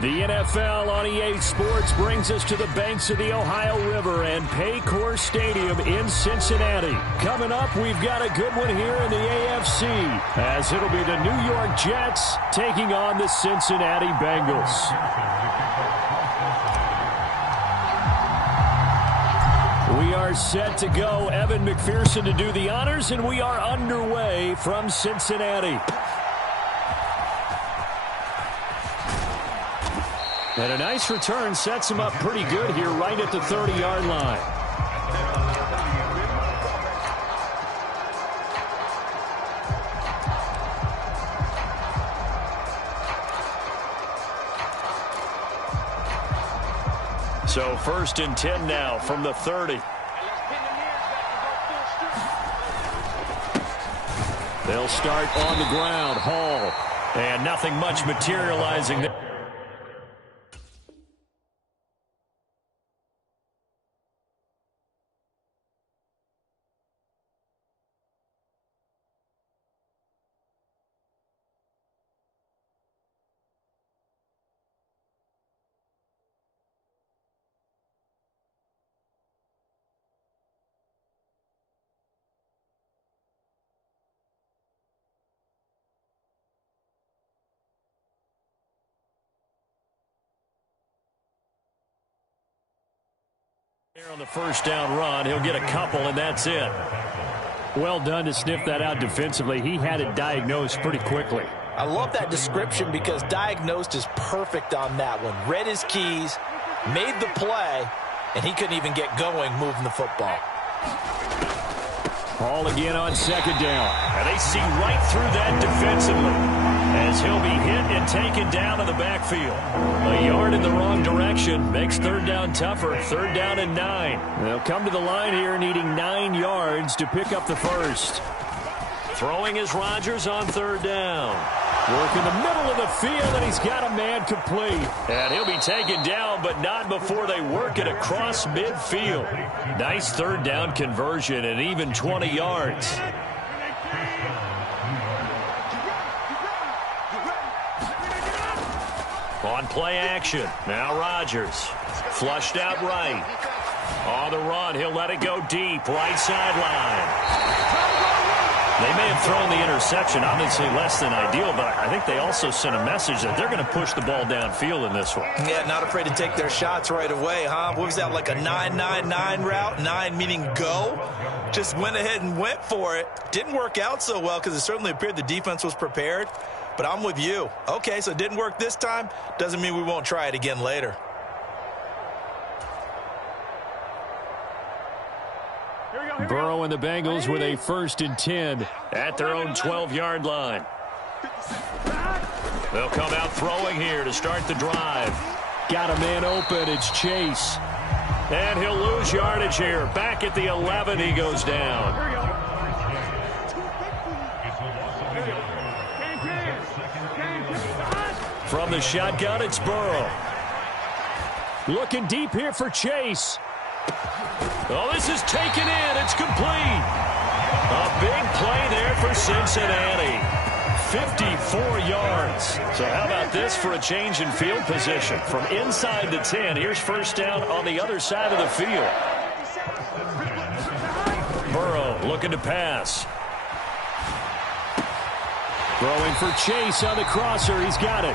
The NFL on EA Sports brings us to the banks of the Ohio River and Paycor Stadium in Cincinnati. Coming up, we've got a good one here in the AFC, as it'll be the New York Jets taking on the Cincinnati Bengals. We are set to go. Evan McPherson to do the honors, and we are underway from Cincinnati. And a nice return sets him up pretty good here right at the 30-yard line. So 1st and 10 now from the 30. They'll start on the ground. Hall. And nothing much materializing there. Here on the first down run, he'll get a couple, and that's it. Well done to sniff that out defensively. He had it diagnosed pretty quickly. I love that description because diagnosed is perfect on that one. Read his keys, made the play, and he couldn't even get going moving the football. Ball again on 2nd down. And they see right through that defensively as he'll be hit and taken down in the backfield. A yard in the wrong direction makes 3rd down tougher. 3rd down and 9. They'll come to the line here needing 9 yards to pick up the first. Throwing is Rodgers on 3rd down. Work in the middle of the field, and he's got a man complete. And he'll be taken down, but not before they work it across midfield. Nice 3rd down conversion and even 20 yards. On play action. Now Rodgers. Flushed out right. On the run, he'll let it go deep. Right sideline. They may have thrown the interception, obviously less than ideal, but I think they also sent a message that they're going to push the ball downfield in this one. Yeah, not afraid to take their shots right away, huh? What was that, like a 9-9-9 route? 9 meaning go? Just went ahead and went for it. Didn't work out so well because it certainly appeared the defense was prepared. But I'm with you. Okay, so it didn't work this time. Doesn't mean we won't try it again later. Burrow and the Bengals with a 1st and 10 at their own 12-yard line. They'll come out throwing here to start the drive. Got a man open. It's Chase. And he'll lose yardage here. Back at the 11, he goes down. From the shotgun, it's Burrow. Looking deep here for Chase. Oh, this is taken in. It's complete. A big play there for Cincinnati. 54 yards. So how about this for a change in field position? From inside the 10, here's 1st down on the other side of the field. Burrow looking to pass. Throwing for Chase on the crosser. He's got it.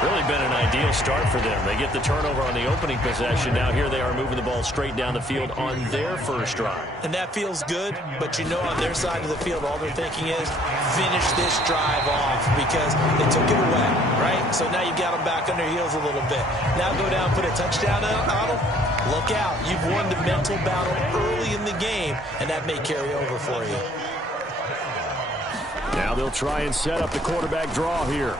Really been an ideal start for them. They get the turnover on the opening possession. Now here they are moving the ball straight down the field on their first drive. And that feels good, but you know on their side of the field all they're thinking is finish this drive off because they took it away, right? So now you got them back on their heels a little bit. Now go down, put a touchdown on them. Look out. You've won the mental battle early in the game, and that may carry over for you. Now they'll try and set up the quarterback draw here.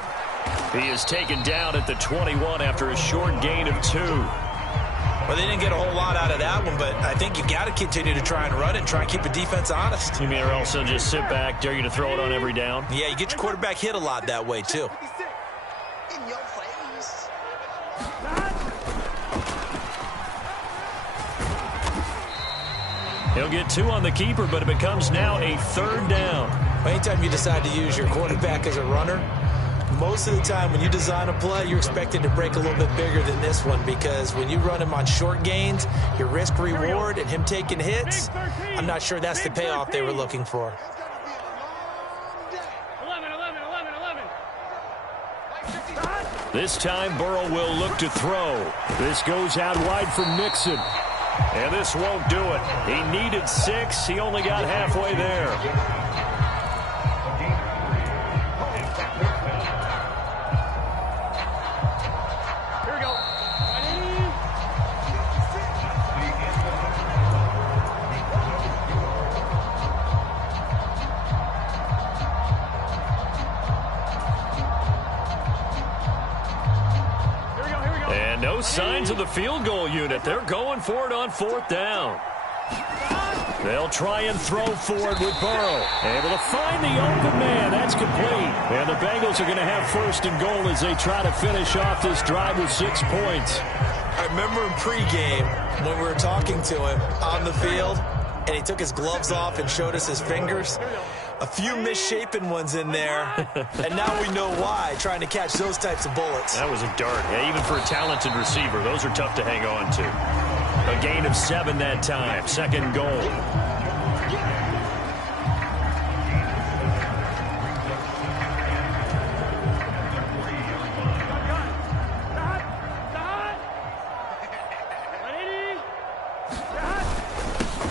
He is taken down at the 21 after a short gain of 2. Well, they didn't get a whole lot out of that one, but I think you got to continue to try and run it and try and keep the defense honest. You mean or else they'll just sit back, dare you to throw it on every down? Yeah, you get your quarterback hit a lot that way, too. He'll get 2 on the keeper, but it becomes now a 3rd down. Anytime you decide to use your quarterback as a runner, most of the time when you design a play, you're expected to break a little bit bigger than this one because when you run him on short gains, your risk-reward and him taking hits, I'm not sure that's the payoff they were looking for. This time, Burrow will look to throw. This goes out wide for Mixon. And this won't do it. He needed 6. He only got halfway there. No signs of the field goal unit. They're going for it on 4th down. They'll try and throw for it with Burrow. Able to find the open man. That's complete. And the Bengals are going to have 1st and goal as they try to finish off this drive with 6 points. I remember in pregame when we were talking to him on the field, and he took his gloves off and showed us his fingers. A few misshapen ones in there, and now we know why, trying to catch those types of bullets. That was a dart. Yeah, even for a talented receiver, those are tough to hang on to. A gain of 7 that time. 2nd goal.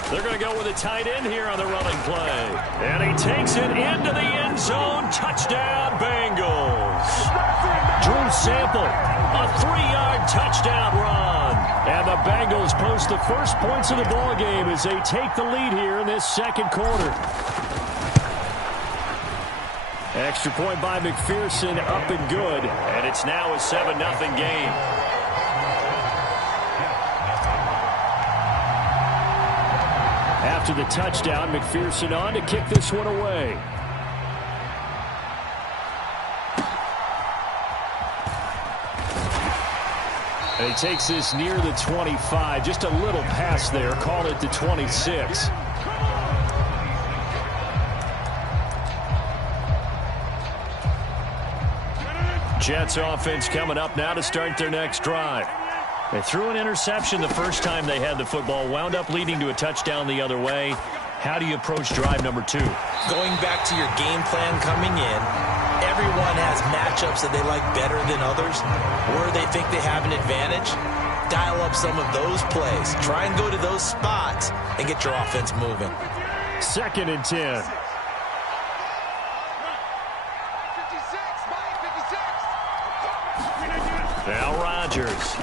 They're going to go with a tight end here on the running play. And he takes it into the end zone. Touchdown, Bengals. Drew Sample, a 3-yard touchdown run. And the Bengals post the first points of the ball game as they take the lead here in this 2nd quarter. Extra point by McPherson, up and good. And it's now a 7-0 game. After the touchdown, McPherson on to kick this one away. And he takes this near the 25. Just a little pass there. Call it the 26. Jets offense coming up now to start their next drive. They threw an interception the first time they had the football, wound up leading to a touchdown the other way. How do you approach drive number 2? Going back to your game plan coming in, everyone has matchups that they like better than others, where they think they have an advantage. Dial up some of those plays. Try and go to those spots and get your offense moving. 2nd and 10. Now Rodgers.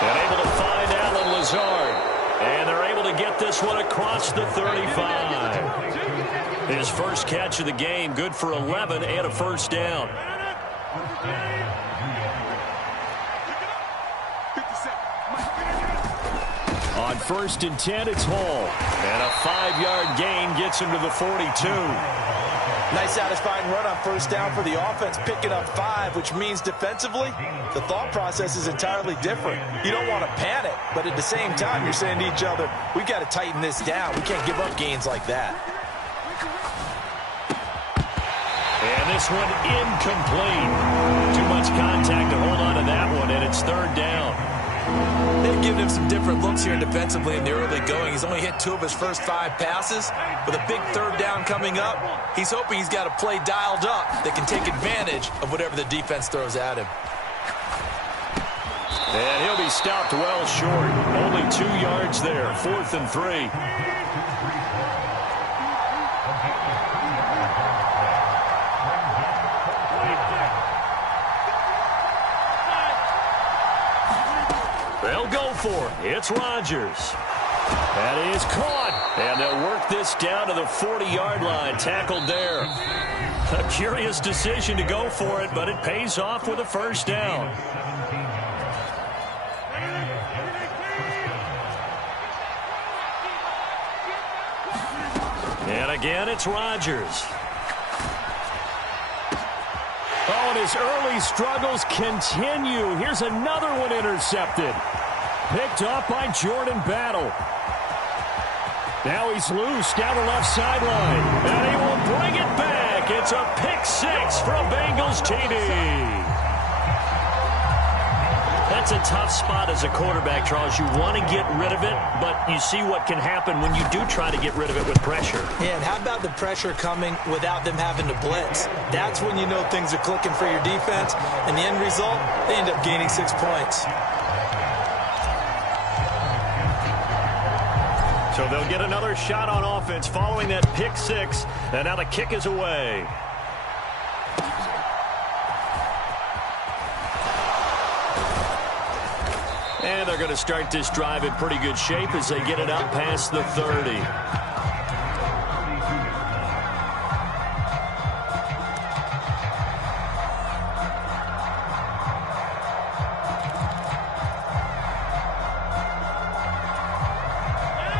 And able to find Allen Lazard. And they're able to get this one across the 35. His first catch of the game, good for 11 and a 1st down. On 1st and 10, it's Hall. And a 5-yard gain gets him to the 42. Nice satisfying run on 1st down for the offense, picking up 5, which means defensively, the thought process is entirely different. You don't want to panic, but at the same time, you're saying to each other, we've got to tighten this down. We can't give up gains like that. And this one incomplete. Too much contact to hold on to that one, and it's 3rd down. They've given him some different looks here defensively in the early going. He's only hit 2 of his first 5 passes. With a big 3rd down coming up, he's hoping he's got a play dialed up that can take advantage of whatever the defense throws at him. And he'll be stopped well short. Only 2 yards there. 4th and 3. They'll go for it. It's Rodgers. That is caught. And they'll work this down to the 40-yard line. Tackled there. A curious decision to go for it, but it pays off with a 1st down. And again, it's Rodgers. Oh, and his early struggles continue. Here's another one intercepted. Picked up by Jordan Battle. Now he's loose down the left sideline. And he will bring it back. It's a pick six from Bengals TD. That's a tough spot as a quarterback, Charles. You want to get rid of it, but you see what can happen when you do try to get rid of it with pressure. Yeah, and how about the pressure coming without them having to blitz? That's when you know things are clicking for your defense, and the end result, they end up gaining 6 points. So they'll get another shot on offense following that pick six, and now the kick is away. And they're going to start this drive in pretty good shape as they get it up past the 30.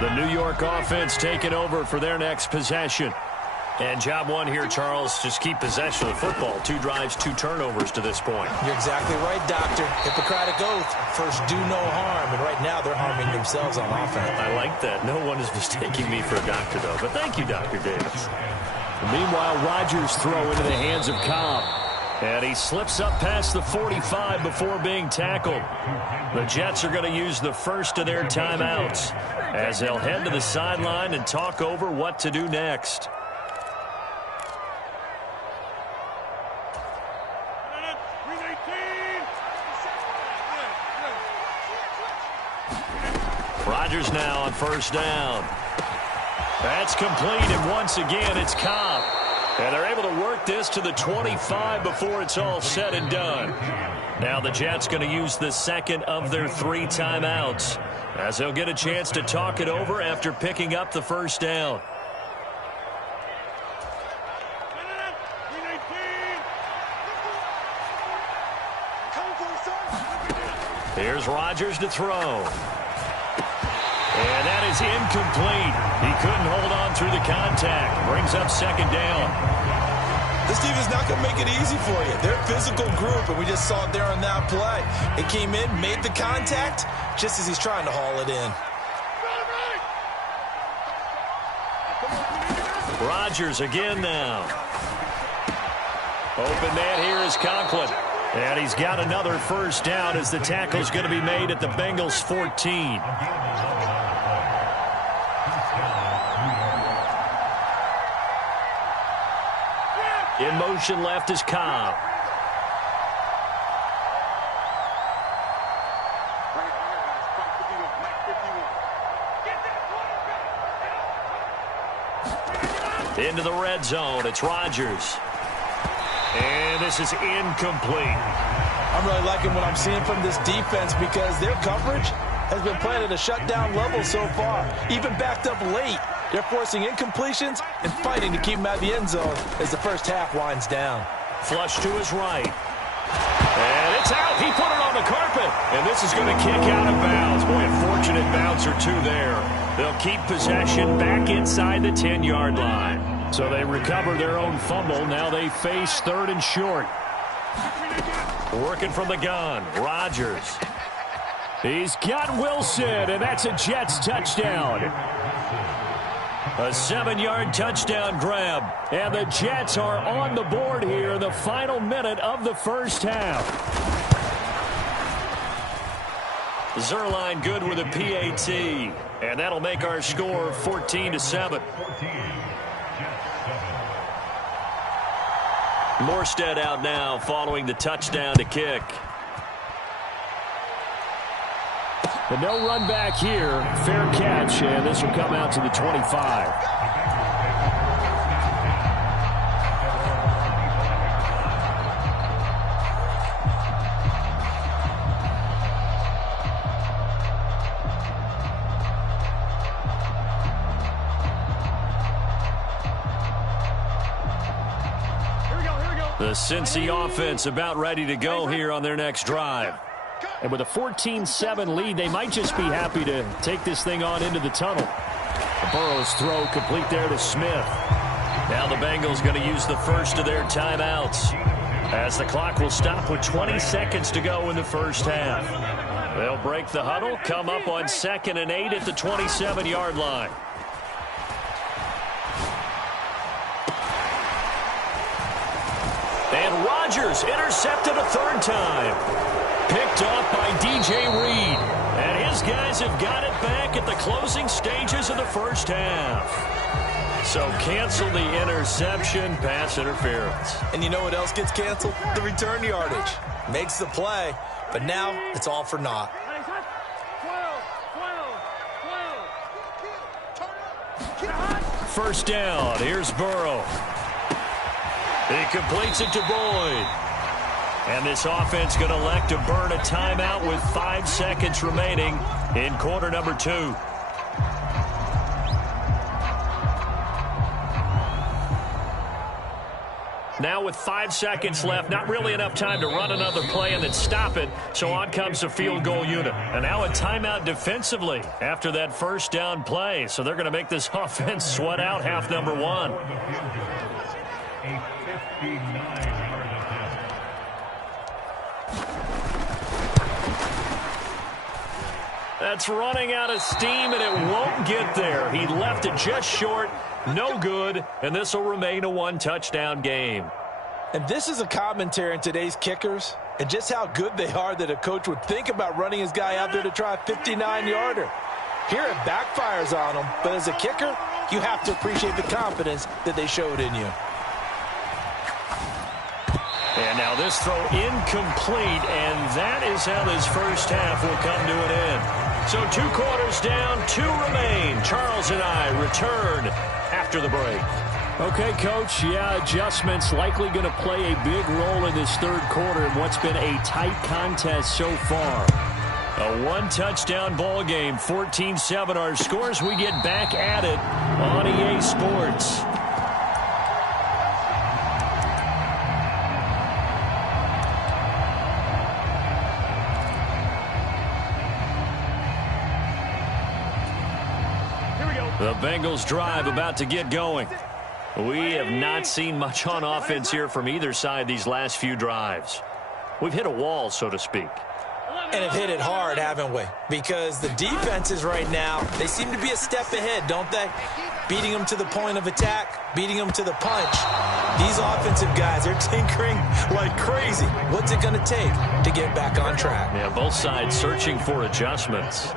The New York offense taking over for their next possession. And job one here, Charles, just keep possession of the football. 2 drives, 2 turnovers to this point. You're exactly right, Doctor. Hippocratic oath. First, do no harm. And right now, they're harming themselves on offense. I like that. No one is mistaking me for a doctor, though. But thank you, Dr. Davis. Meanwhile, Rodgers throw into the hands of Cobb. And he slips up past the 45 before being tackled. The Jets are going to use the first of their timeouts as they'll head to the sideline and talk over what to do next. Rodgers now on first down. That's complete, and once again, it's Cobb. And they're able to work this to the 25 before it's all said and done. Now the Jets going to use the second of their 3 timeouts as they'll get a chance to talk it over after picking up the first down. Here's Rodgers to throw. And that is incomplete. He couldn't hold on through the contact. Brings up second down. This team is not going to make it easy for you. They're a physical group, and we just saw it there on that play. It came in, made the contact, just as he's trying to haul it in. Rodgers again now. Open man here is Conklin. And he's got another first down as the tackle's going to be made at the Bengals 14. In motion left is Cobb. Into the red zone. It's Rodgers. And this is incomplete. I'm really liking what I'm seeing from this defense because their coverage has been playing at a shutdown level so far. Even backed up late. They're forcing incompletions and fighting to keep them out of the end zone as the first half winds down. Flush to his right. And it's out. He put it on the carpet. And this is going to kick out of bounds. Boy, a fortunate bounce or two there. They'll keep possession back inside the 10-yard line. So they recover their own fumble. Now they face 3rd and short. Working from the gun, Rodgers. He's got Wilson, and that's a Jets touchdown. A 7-yard touchdown grab. And the Jets are on the board here in the final minute of the first half. Zerline good with a PAT. And that'll make our score 14-7. Morstead out now following the touchdown to kick. The no run back here. Fair catch, and this will come out to the 25. The Cincy offense about ready to go here on their next drive. And with a 14-7 lead, they might just be happy to take this thing on into the tunnel. Burrow's throw complete there to Smith. Now the Bengals going to use the first of their timeouts as the clock will stop with 20 seconds to go in the first half. They'll break the huddle, come up on 2nd and 8 at the 27-yard line. Rodgers intercepted a third time. Picked off by DJ Reed. And his guys have got it back at the closing stages of the first half. So cancel the interception, pass interference. And you know what else gets canceled? The return yardage. Makes the play, but now it's all for naught. First down, here's Burrow. He completes it to Boyd. And this offense going to elect to burn a timeout with 5 seconds remaining in quarter number 2. Now with 5 seconds left, not really enough time to run another play and then stop it. So on comes the field goal unit. And now a timeout defensively after that first down play. So they're going to make this offense sweat out half number 1. That's running out of steam, and it won't get there. He left it just short. No good, and this will remain a one-touchdown game. And this is a commentary on today's kickers and just how good they are that a coach would think about running his guy out there to try a 59-yarder. Here it backfires on him, but as a kicker, you have to appreciate the confidence that they showed in you. And now this throw incomplete, and that is how this first half will come to an end. So 2 quarters down, 2 remain. Charles and I return after the break. Okay, Coach, yeah, adjustments likely going to play a big role in this third quarter in what's been a tight contest so far. A one-touchdown ball game, 14-7 our scores. We get back at it on EA Sports. The Bengals drive about to get going. We have not seen much on offense here from either side these last few drives. We've hit a wall, so to speak. And have hit it hard, haven't we? Because the defenses right now, they seem to be a step ahead, don't they? Beating them to the point of attack, beating them to the punch. These offensive guys are tinkering like crazy. What's it going to take to get back on track? Yeah, both sides searching for adjustments.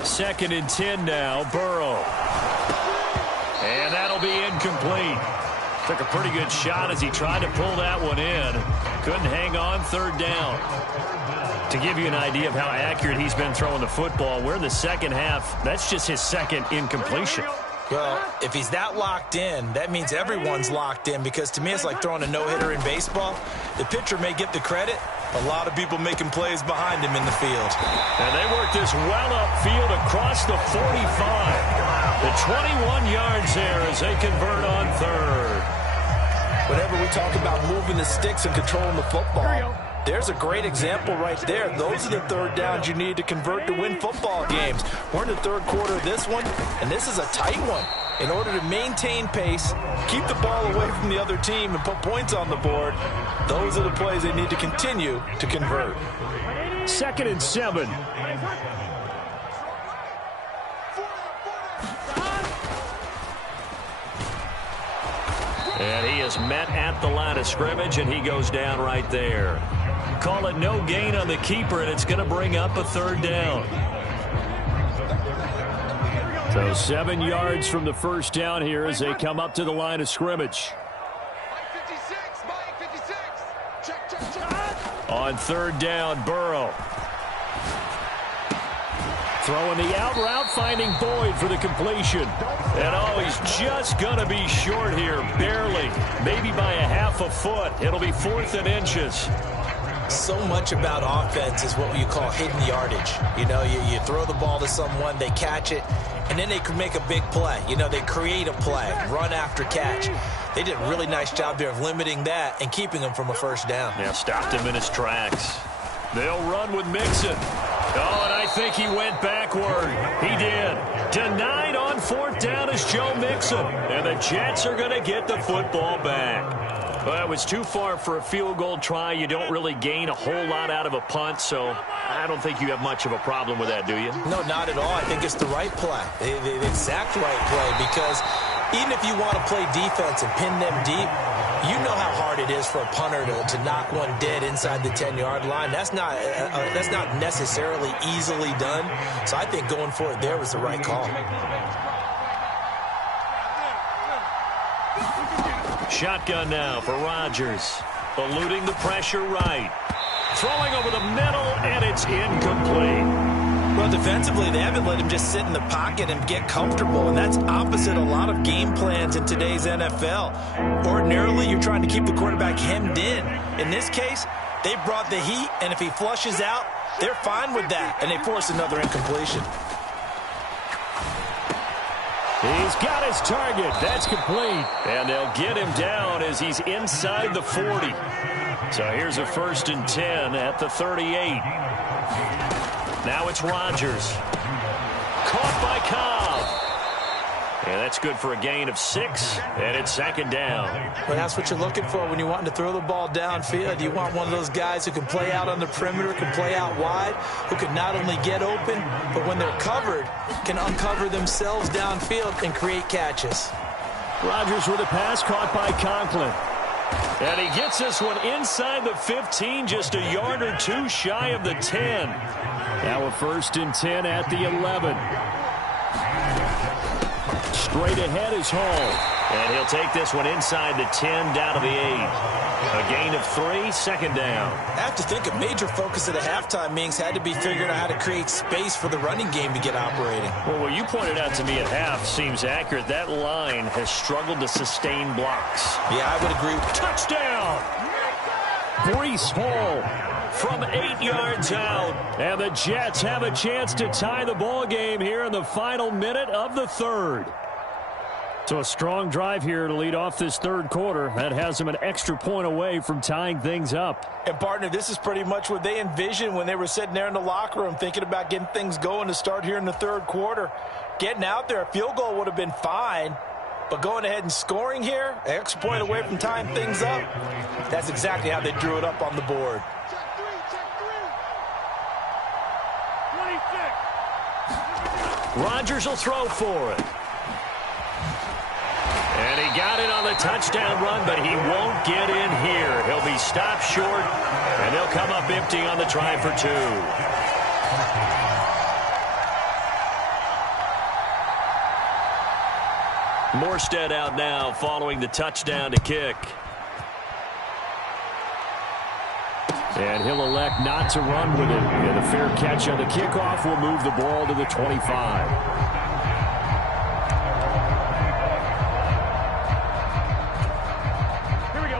2nd and 10 now, Burrow. And that'll be incomplete. Took a pretty good shot as he tried to pull that one in. Couldn't hang on, 3rd down. To give you an idea of how accurate he's been throwing the football, we're in the second half. That's just his 2nd incompletion. Well, if he's that locked in, that means everyone's locked in, because to me it's like throwing a no-hitter in baseball. The pitcher may get the credit. A lot of people making plays behind him in the field. And they work this well upfield across the 45. The 21 yards there as they convert on 3rd. Whenever we talk about moving the sticks and controlling the football, there's a great example right there. Those are the 3rd downs you need to convert to win football games. We're in the 3rd quarter of this one, and this is a tight one. In order to maintain pace, keep the ball away from the other team, and put points on the board, those are the plays they need to continue to convert. 2nd and 7. And he is met at the line of scrimmage, and he goes down right there. Call it no gain on the keeper, and it's going to bring up a 3rd down. So 7 yards from the first down here as they come up to the line of scrimmage. On 3rd down, Burrow. Throwing the out route, finding Boyd for the completion. And oh, he's just going to be short here, barely. Maybe by a half a foot. It'll be 4th and inches. So much about offense is what you call hidden yardage. You know, you throw the ball to someone, they catch it, and then they can make a big play. You know, they create a play, run after catch. They did a really nice job there of limiting that and keeping him from a 1st down. Yeah, stopped him in his tracks. They'll run with Mixon. Oh, and I think he went backward. He did. Denied on 4th down is Joe Mixon. And the Jets are going to get the football back. Well, it was too far for a field goal try. You don't really gain a whole lot out of a punt, so I don't think you have much of a problem with that, do you? No, not at all. I think it's the right play, the exact right play, because Even if you want to play defense and pin them deep, you know how hard it is for a punter to knock one dead inside the 10-yard line. That's not necessarily easily done. So I think going for it there was the right call. Shotgun now for Rodgers. Eluding the pressure right. Throwing over the middle, and it's incomplete. Well, defensively, they haven't let him just sit in the pocket and get comfortable, and that's opposite a lot of game plans in today's NFL. Ordinarily, you're trying to keep the quarterback hemmed in. In this case, they brought the heat, and if he flushes out, they're fine with that, and they force another incompletion. He's got his target. That's complete. And they'll get him down as he's inside the 40. So here's a 1st and 10 at the 38. Now it's Rodgers. Caught by Cobb. And that's good for a gain of 6. And it's 2nd down. Well, that's what you're looking for when you're wanting to throw the ball downfield. You want one of those guys who can play out on the perimeter, can play out wide, who can not only get open, but when they're covered, can uncover themselves downfield and create catches. Rodgers with a pass caught by Conklin. And he gets this one inside the 15, just a yard or two shy of the 10. Now a 1st and 10 at the 11. Straight ahead is Hall. And he'll take this one inside the 10 down to the 8. A gain of 3, 2nd down. I have to think a major focus at the halftime meetings had to be figuring out how to create space for the running game to get operating. Well, what you pointed out to me at half seems accurate. That line has struggled to sustain blocks. Yeah, I would agree. Touchdown! Breece Hall from 8 yards out. And the Jets have a chance to tie the ball game here in the final minute of the 3rd. So a strong drive here to lead off this 3rd quarter. That has them an extra point away from tying things up. And, partner, this is pretty much what they envisioned when they were sitting there in the locker room thinking about getting things going to start here in the 3rd quarter. Getting out there, a field goal would have been fine. But going ahead and scoring here, an extra point away from tying things up, that's exactly how they drew it up on the board. Rodgers will throw for it. And he got it on the touchdown run, but he won't get in here. He'll be stopped short, and they'll come up empty on the try for 2. Morstead out now following the touchdown to kick. And he'll elect not to run with it. And a fair catch on the kickoff will move the ball to the 25.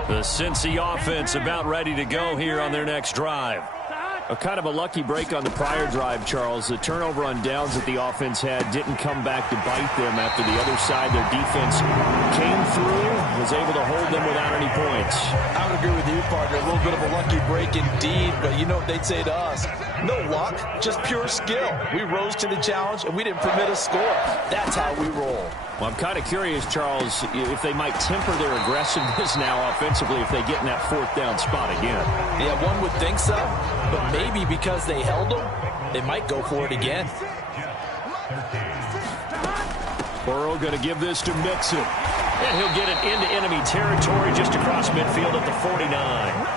The Cincy offense about ready to go here on their next drive. A kind of a lucky break on the prior drive, Charles. The turnover on downs that the offense had didn't come back to bite them after the other side. Their defense came through, was able to hold them without any points. I would agree with you, partner. A little bit of a lucky break indeed, but you know what they'd say to us? No luck, just pure skill. We rose to the challenge, and we didn't permit a score. That's how we roll. Well, I'm kind of curious, Charles, if they might temper their aggressiveness now offensively if they get in that 4th down spot again. Yeah, one would think so, but maybe because they held them, they might go for it again. Burrow going to give this to Mixon. And he'll get it into enemy territory just across midfield at the 49.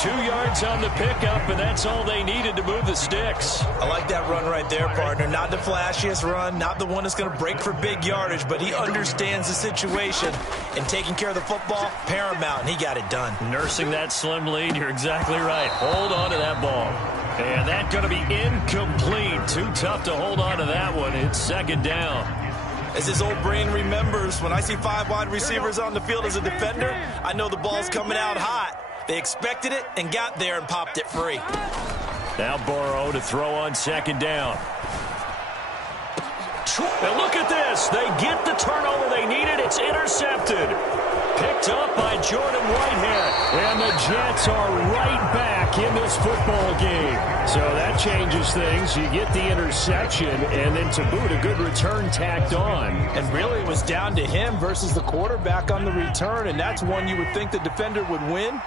2 yards on the pickup, and that's all they needed to move the sticks. I like that run right there, partner. Not the flashiest run, not the one that's going to break for big yardage, but he understands the situation, and taking care of the football, paramount, and he got it done. Nursing that slim lead, you're exactly right. Hold on to that ball. And that's going to be incomplete. Too tough to hold on to that one. It's 2nd down. As his old brain remembers, when I see 5 wide receivers on the field as a defender, I know the ball's coming out hot. They expected it and got there and popped it free. Now Burrow to throw on 2nd down. Now look at this. They get the turnover they needed. It's intercepted. Picked up by Jordan Whitehead. And the Jets are right back in this football game. So that changes things. You get the interception, and then to boot, a good return tacked on. And really it was down to him versus the quarterback on the return, and that's one you would think the defender would win.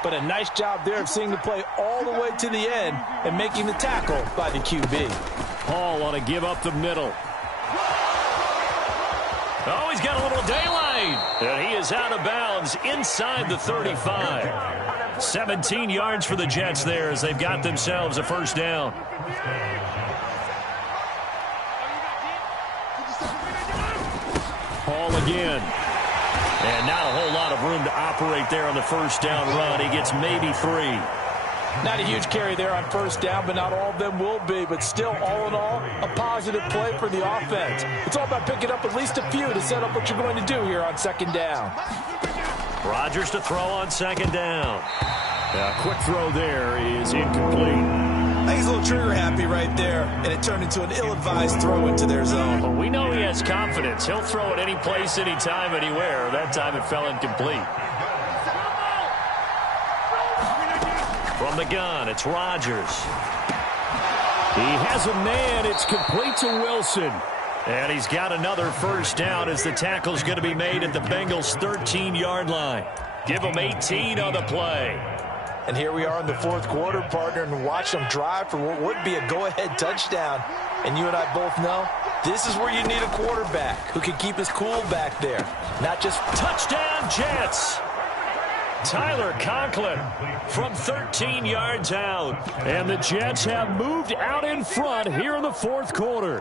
But a nice job there of seeing the play all the way to the end and making the tackle by the QB. Hall on a give up the middle. Oh, he's got a little daylight. And he is out of bounds inside the 35. 17 yards for the Jets there as they've got themselves a first down. Hall again. And not a whole lot of room to operate there on the first down run. He gets maybe 3. Not a huge carry there on first down, but not all of them will be. But still, all in all, a positive play for the offense. It's all about picking up at least a few to set up what you're going to do here on second down. Rodgers to throw on second down. A quick throw there is incomplete. I think he's a little trigger happy right there, and it turned into an ill-advised throw into their zone. Well, we know he has confidence. He'll throw it any place, anytime, anywhere. That time it fell incomplete. From the gun, it's Rodgers. He has a man. It's complete to Wilson. And he's got another first down as the tackle's going to be made at the Bengals' 13-yard line. Give them 18 on the play. And here we are in the fourth quarter, partner, and watch them drive for what would be a go-ahead touchdown. And you and I both know this is where you need a quarterback who can keep his cool back there. Not just touchdown Jets. Tyler Conklin from 13 yards out. And the Jets have moved out in front here in the fourth quarter.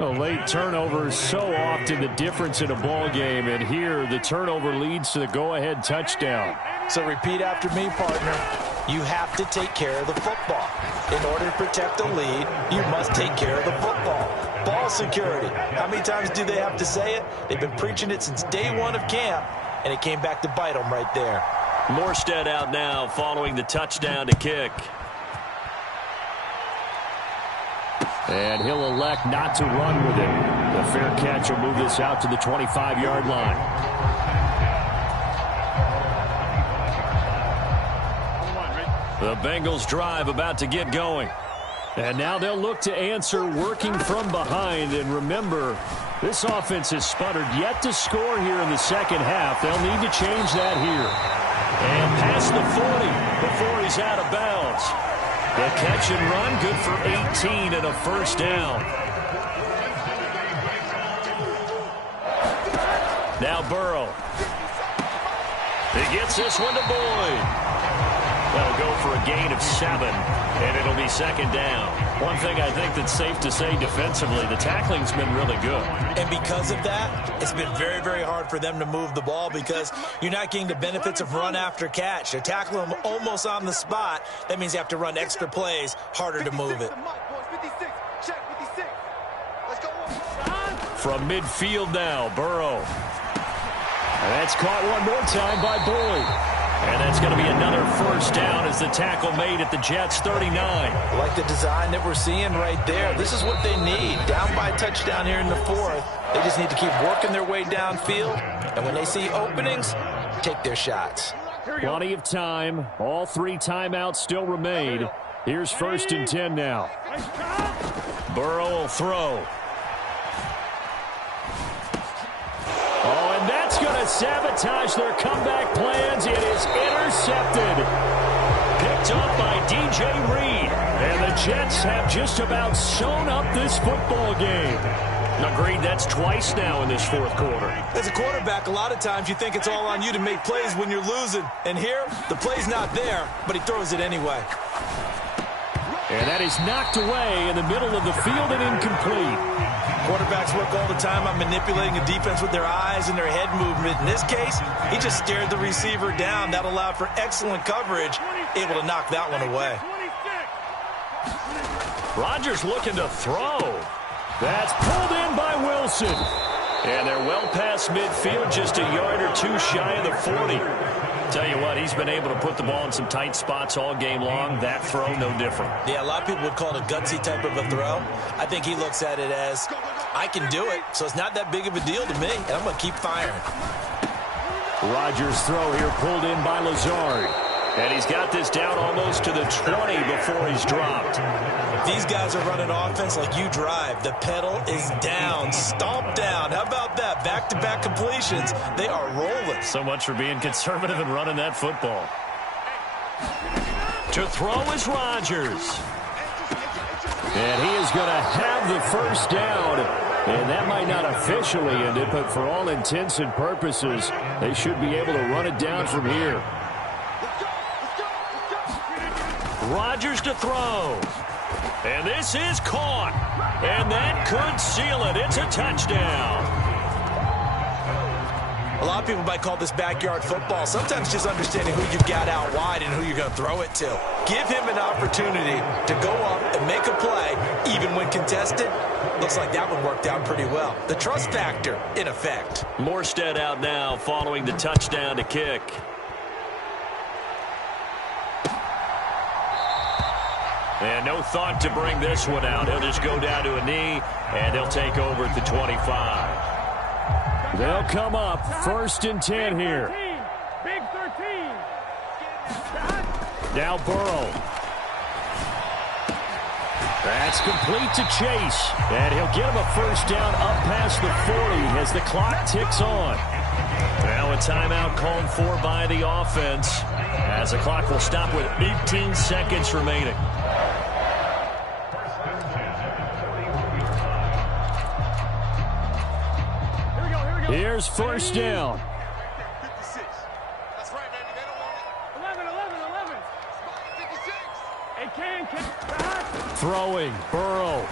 A late turnover is so often the difference in a ball game, and here the turnover leads to the go-ahead touchdown. So repeat after me, partner. You have to take care of the football. In order to protect a lead, you must take care of the football. Ball security. How many times do they have to say it? They've been preaching it since day one of camp, and it came back to bite them right there. Morstead out now following the touchdown to kick. And he'll elect not to run with it. The fair catch will move this out to the 25-yard line. The Bengals drive about to get going. And now they'll look to answer working from behind. And remember, this offense has sputtered yet to score here in the second half. They'll need to change that here. And past the 40 before he's out of bounds. The catch and run, good for 18 and a first down. Now Burrow. He gets this one to Boyd. That'll go for a gain of 7, and it'll be second down. One thing I think that's safe to say defensively, the tackling's been really good. And because of that, it's been very, very hard for them to move the ball because you're not getting the benefits of run after catch. They're tackling them almost on the spot. That means you have to run extra plays, harder to move it. From midfield now, Burrow. And that's caught one more time by Boyd. And that's going to be another first down as the tackle made at the Jets' 39. I like the design that we're seeing right there. This is what they need. Down by a touchdown here in the fourth. They just need to keep working their way downfield. And when they see openings, take their shots. Plenty of time. All 3 timeouts still remain. Here's 1st and 10 now. Burrow will throw. Oh, and that's going to sabotage their comeback plans. It is intercepted. Picked up by DJ Reed. And the Jets have just about sewn up this football game. Agreed, that's twice now in this fourth quarter. As a quarterback, a lot of times you think it's all on you to make plays when you're losing. And here, the play's not there, but he throws it anyway. And that is knocked away in the middle of the field and incomplete. Quarterbacks work all the time on manipulating a defense with their eyes and their head movement. In this case, he just stared the receiver down. That allowed for excellent coverage, able to knock that one away. Rodgers looking to throw. That's pulled in by Wilson. And they're well past midfield, just a yard or 2 shy of the 40. Tell you what, he's been able to put the ball in some tight spots all game long. That throw, no different. Yeah, a lot of people would call it a gutsy type of a throw. I think he looks at it as, I can do it, so it's not that big of a deal to me, and I'm going to keep firing. Rodgers' throw here pulled in by Lazard. And he's got this down almost to the 20 before he's dropped. These guys are running offense like you drive. The pedal is down, stomp down. How about that? Back-to-back completions. They are rolling. So much for being conservative and running that football. To throw is Rodgers. And he is going to have the first down And that might not officially end it, but for all intents and purposes, they should be able to run it down from here. Rodgers to throw. And this is caught. And that could seal it. It's a touchdown. A lot of people might call this backyard football. Sometimes just understanding who you've got out wide and who you're going to throw it to. Give him an opportunity to go up and make a play, even when contested. Looks like that one worked out pretty well. The trust factor, in effect. Morstead out now following the touchdown to kick. And no thought to bring this one out. He'll just go down to a knee, and they'll take over at the 25. They'll come up 1st and 10 here. Big 13. Now Burrow. That's complete to Chase. And he'll get him a first down up past the 40 as the clock ticks on. Now a timeout called for by the offense as the clock will stop with 18 seconds remaining. Here's first down. 56. That's right, baby. They don't want it. 11. 56. It can. Throwing. Burrow.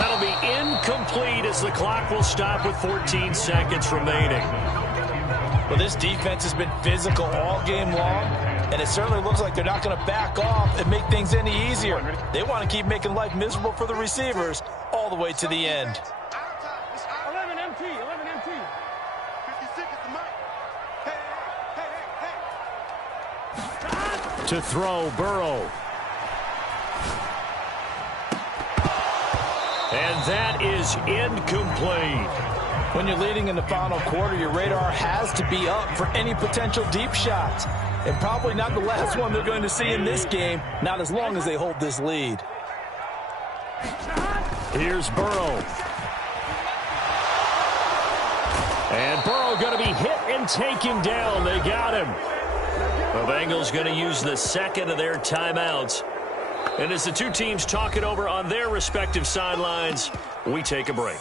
That'll be incomplete as the clock will stop with 14 seconds remaining. Well, this defense has been physical all game long, and it certainly looks like they're not going to back off and make things any easier. They want to keep making life miserable for the receivers all the way to the end. 11 MT. 56 is the mic. Hey. To throw, Burrow. And that is incomplete. When you're leading in the final quarter, your radar has to be up for any potential deep shots. And probably not the last one they're going to see in this game, not as long as they hold this lead. Here's Burrow. And Burrow going to be hit and taken down. They got him. The Bengals going to use the second of their timeouts. And as the two teams talk it over on their respective sidelines, we take a break.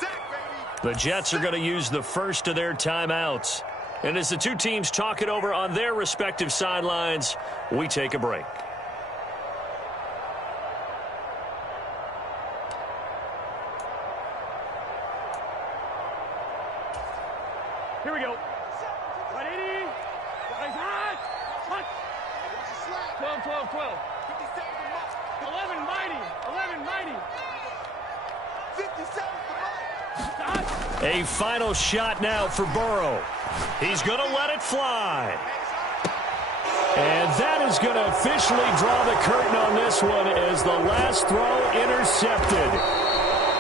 The Jets are going to use the first of their timeouts. And as the two teams talk it over on their respective sidelines, we take a break. Here we go. 180. Eyes hot. Hot. 12. 11 mighty. 57 A final shot now for Burrow. He's going to let it fly. And that is going to officially draw the curtain on this one as the last throw intercepted.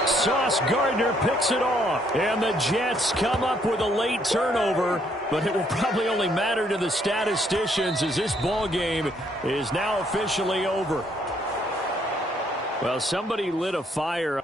Sauce Gardner picks it off. And the Jets come up with a late turnover, but it will probably only matter to the statisticians as this ball game is now officially over. Well, somebody lit a fire.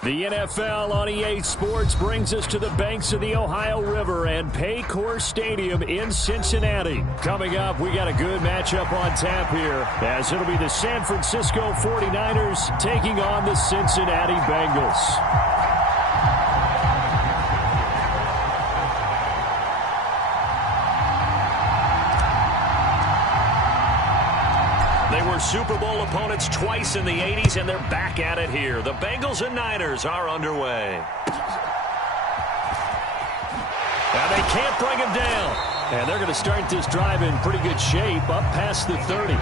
The NFL on EA Sports brings us to the banks of the Ohio River and Paycor Stadium in Cincinnati. Coming up, we got a good matchup on tap here, as it'll be the San Francisco 49ers taking on the Cincinnati Bengals. They were Super Bowl opponents twice in the 80s, and they're back at it here. The Bengals and Niners are underway. Now they can't bring him down. And they're going to start this drive in pretty good shape, up past the 30.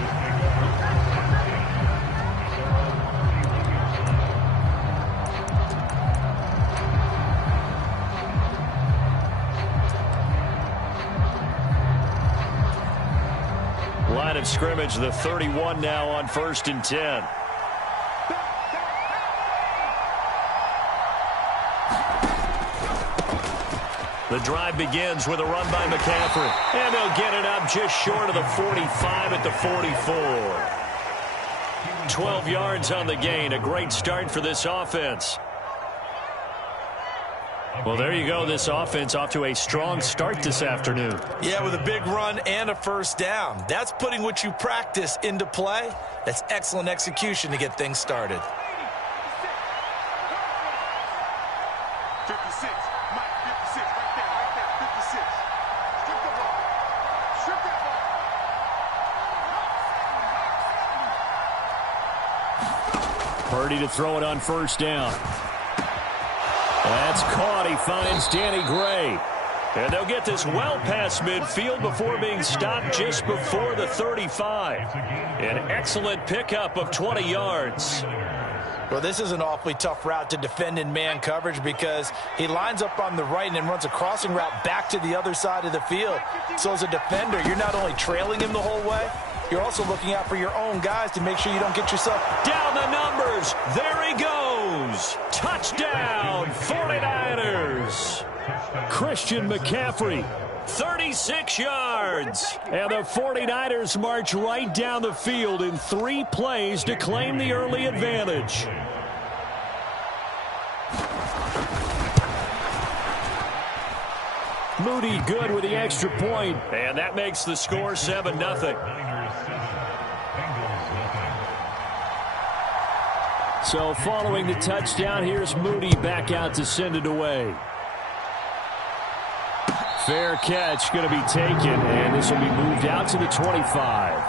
Line of scrimmage, the 31 now on 1st and 10. The drive begins with a run by McCaffrey. And they'll get it up just short of the 45 at the 44. 12 yards on the gain. A great start for this offense. Well, there you go. This offense off to a strong start this afternoon. Yeah, with a big run and a first down. That's putting what you practice into play. That's excellent execution to get things started. 56. Mike, 56. Right there. 56. Strip the ball. Strip that ball. Purdy to throw it on 1st down. That's caught. He finds Danny Gray. And they'll get this well past midfield before being stopped just before the 35. An excellent pickup of 20 yards. Well, this is an awfully tough route to defend in man coverage because he lines up on the right and then runs a crossing route back to the other side of the field. So as a defender, you're not only trailing him the whole way, you're also looking out for your own guys to make sure you don't get yourself down the numbers. There he goes. Touchdown, 49ers. Christian McCaffrey, 36 yards. And the 49ers march right down the field in 3 plays to claim the early advantage. Moody good with the extra point. And that makes the score 7-0. So following the touchdown, here's Moody back out to send it away. Fair catch going to be taken, and this will be moved out to the 25.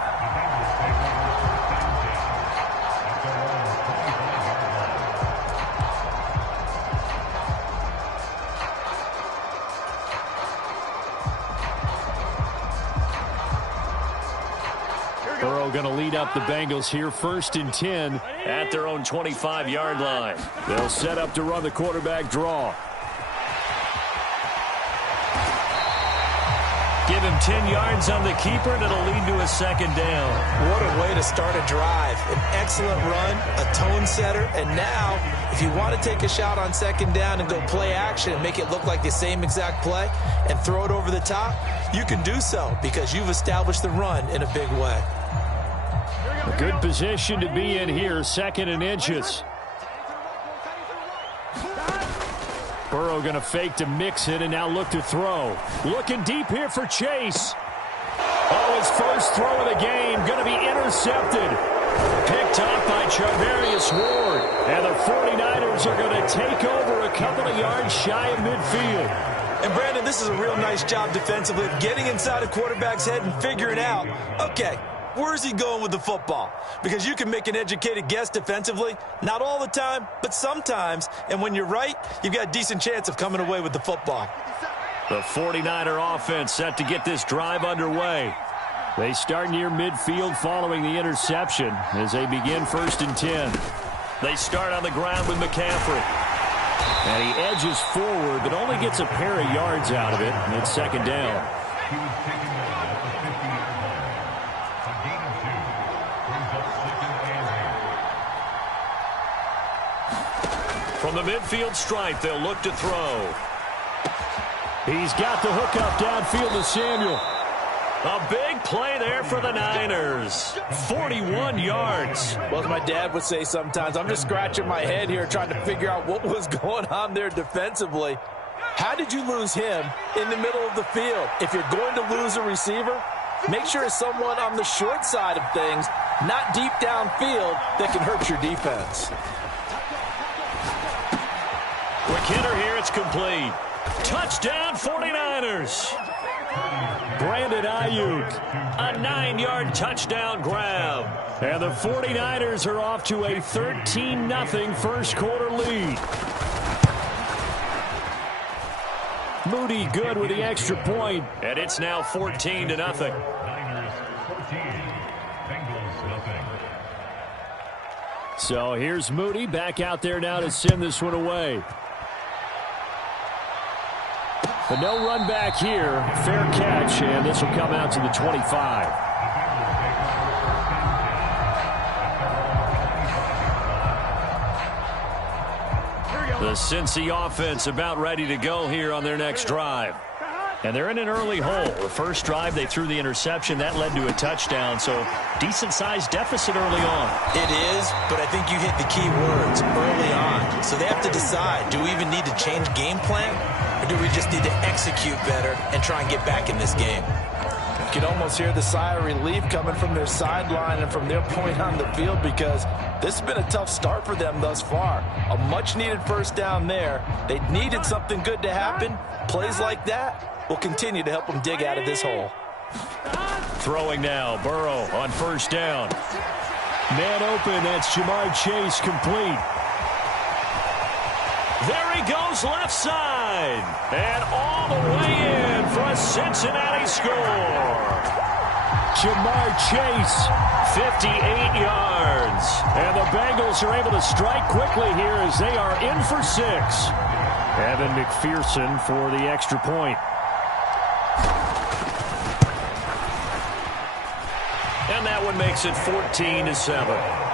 Burrow going to lead up the Bengals here, 1st and 10 at their own 25-yard line. They'll set up to run the quarterback draw. Give him 10 yards on the keeper, and it'll lead to a 2nd down. What a way to start a drive. An excellent run, a tone setter, and now if you want to take a shot on 2nd down and go play action and make it look like the same exact play and throw it over the top, you can do so because you've established the run in a big way. A good position to be in here, 2nd and inches. Burrow going to fake to mix it and now look to throw. Looking deep here for Chase. Oh, his first throw of the game going to be intercepted. Picked off by Charvarius Ward. And the 49ers are going to take over a couple of yards shy of midfield. And, Brandon, this is a real nice job defensively of getting inside a quarterback's head and figuring out, okay, where's he going with the football? Because you can make an educated guess defensively. Not all the time, but sometimes. And when you're right, you've got a decent chance of coming away with the football. The 49er offense set to get this drive underway. They start near midfield following the interception as they begin 1st and 10. They start on the ground with McCaffrey. And he edges forward, but only gets a pair of yards out of it. And it's 2nd down. From the midfield stripe, they'll look to throw. He's got the hook up downfield to Samuel. A big play there for the Niners. 41 yards. Well, as my dad would say sometimes, I'm just scratching my head here trying to figure out what was going on there defensively. How did you lose him in the middle of the field? If you're going to lose a receiver, make sure it's someone on the short side of things, not deep downfield, that can hurt your defense. Quick hitter here, it's complete. Touchdown 49ers. Brandon Ayuk, a 9-yard touchdown grab. And the 49ers are off to a 13-0 first quarter lead. Moody good with the extra point, and it's now 14-0. Niners 14, Bengals nothing. So here's Moody back out there now to send this one away. But no run back here. Fair catch, and this will come out to the 25. The Cincy offense about ready to go here on their next drive. And they're in an early hole. The first drive, they threw the interception. That led to a touchdown, so decent-sized deficit early on. It is, but I think you hit the key words early on. So they have to decide, do we even need to change game plan, or do we just need to execute better and try and get back in this game? You can almost hear the sigh of relief coming from their sideline and from their point on the field, because this has been a tough start for them thus far. A much-needed first down there. They needed something good to happen. Plays like that will continue to help them dig out of this hole. Throwing now, Burrow on first down. Man open, that's Jamar Chase, complete. There he goes left side. And all the way in for a Cincinnati score. Jamar Chase, 58 yards. And the Bengals are able to strike quickly here as they are in for 6. Evan McPherson for the extra point. And that one makes it 14-7.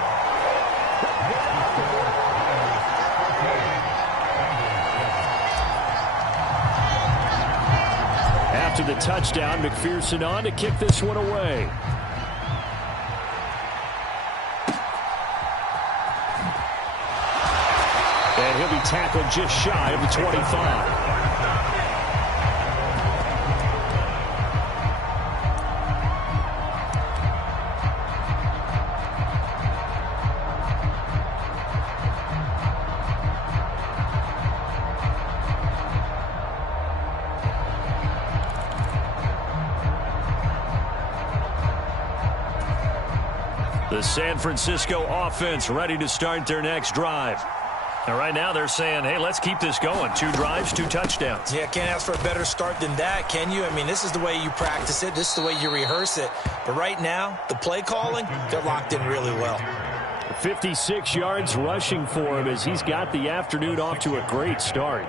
After the touchdown, McPherson on to kick this one away. And he'll be tackled just shy of the 25. The San Francisco offense ready to start their next drive. And right now they're saying, hey, let's keep this going. 2 drives, 2 touchdowns. Yeah, can't ask for a better start than that, can you? I mean, this is the way you practice it. This is the way you rehearse it. But right now, the play calling, they're locked in really well. 56 yards rushing for him as he's got the afternoon off to a great start.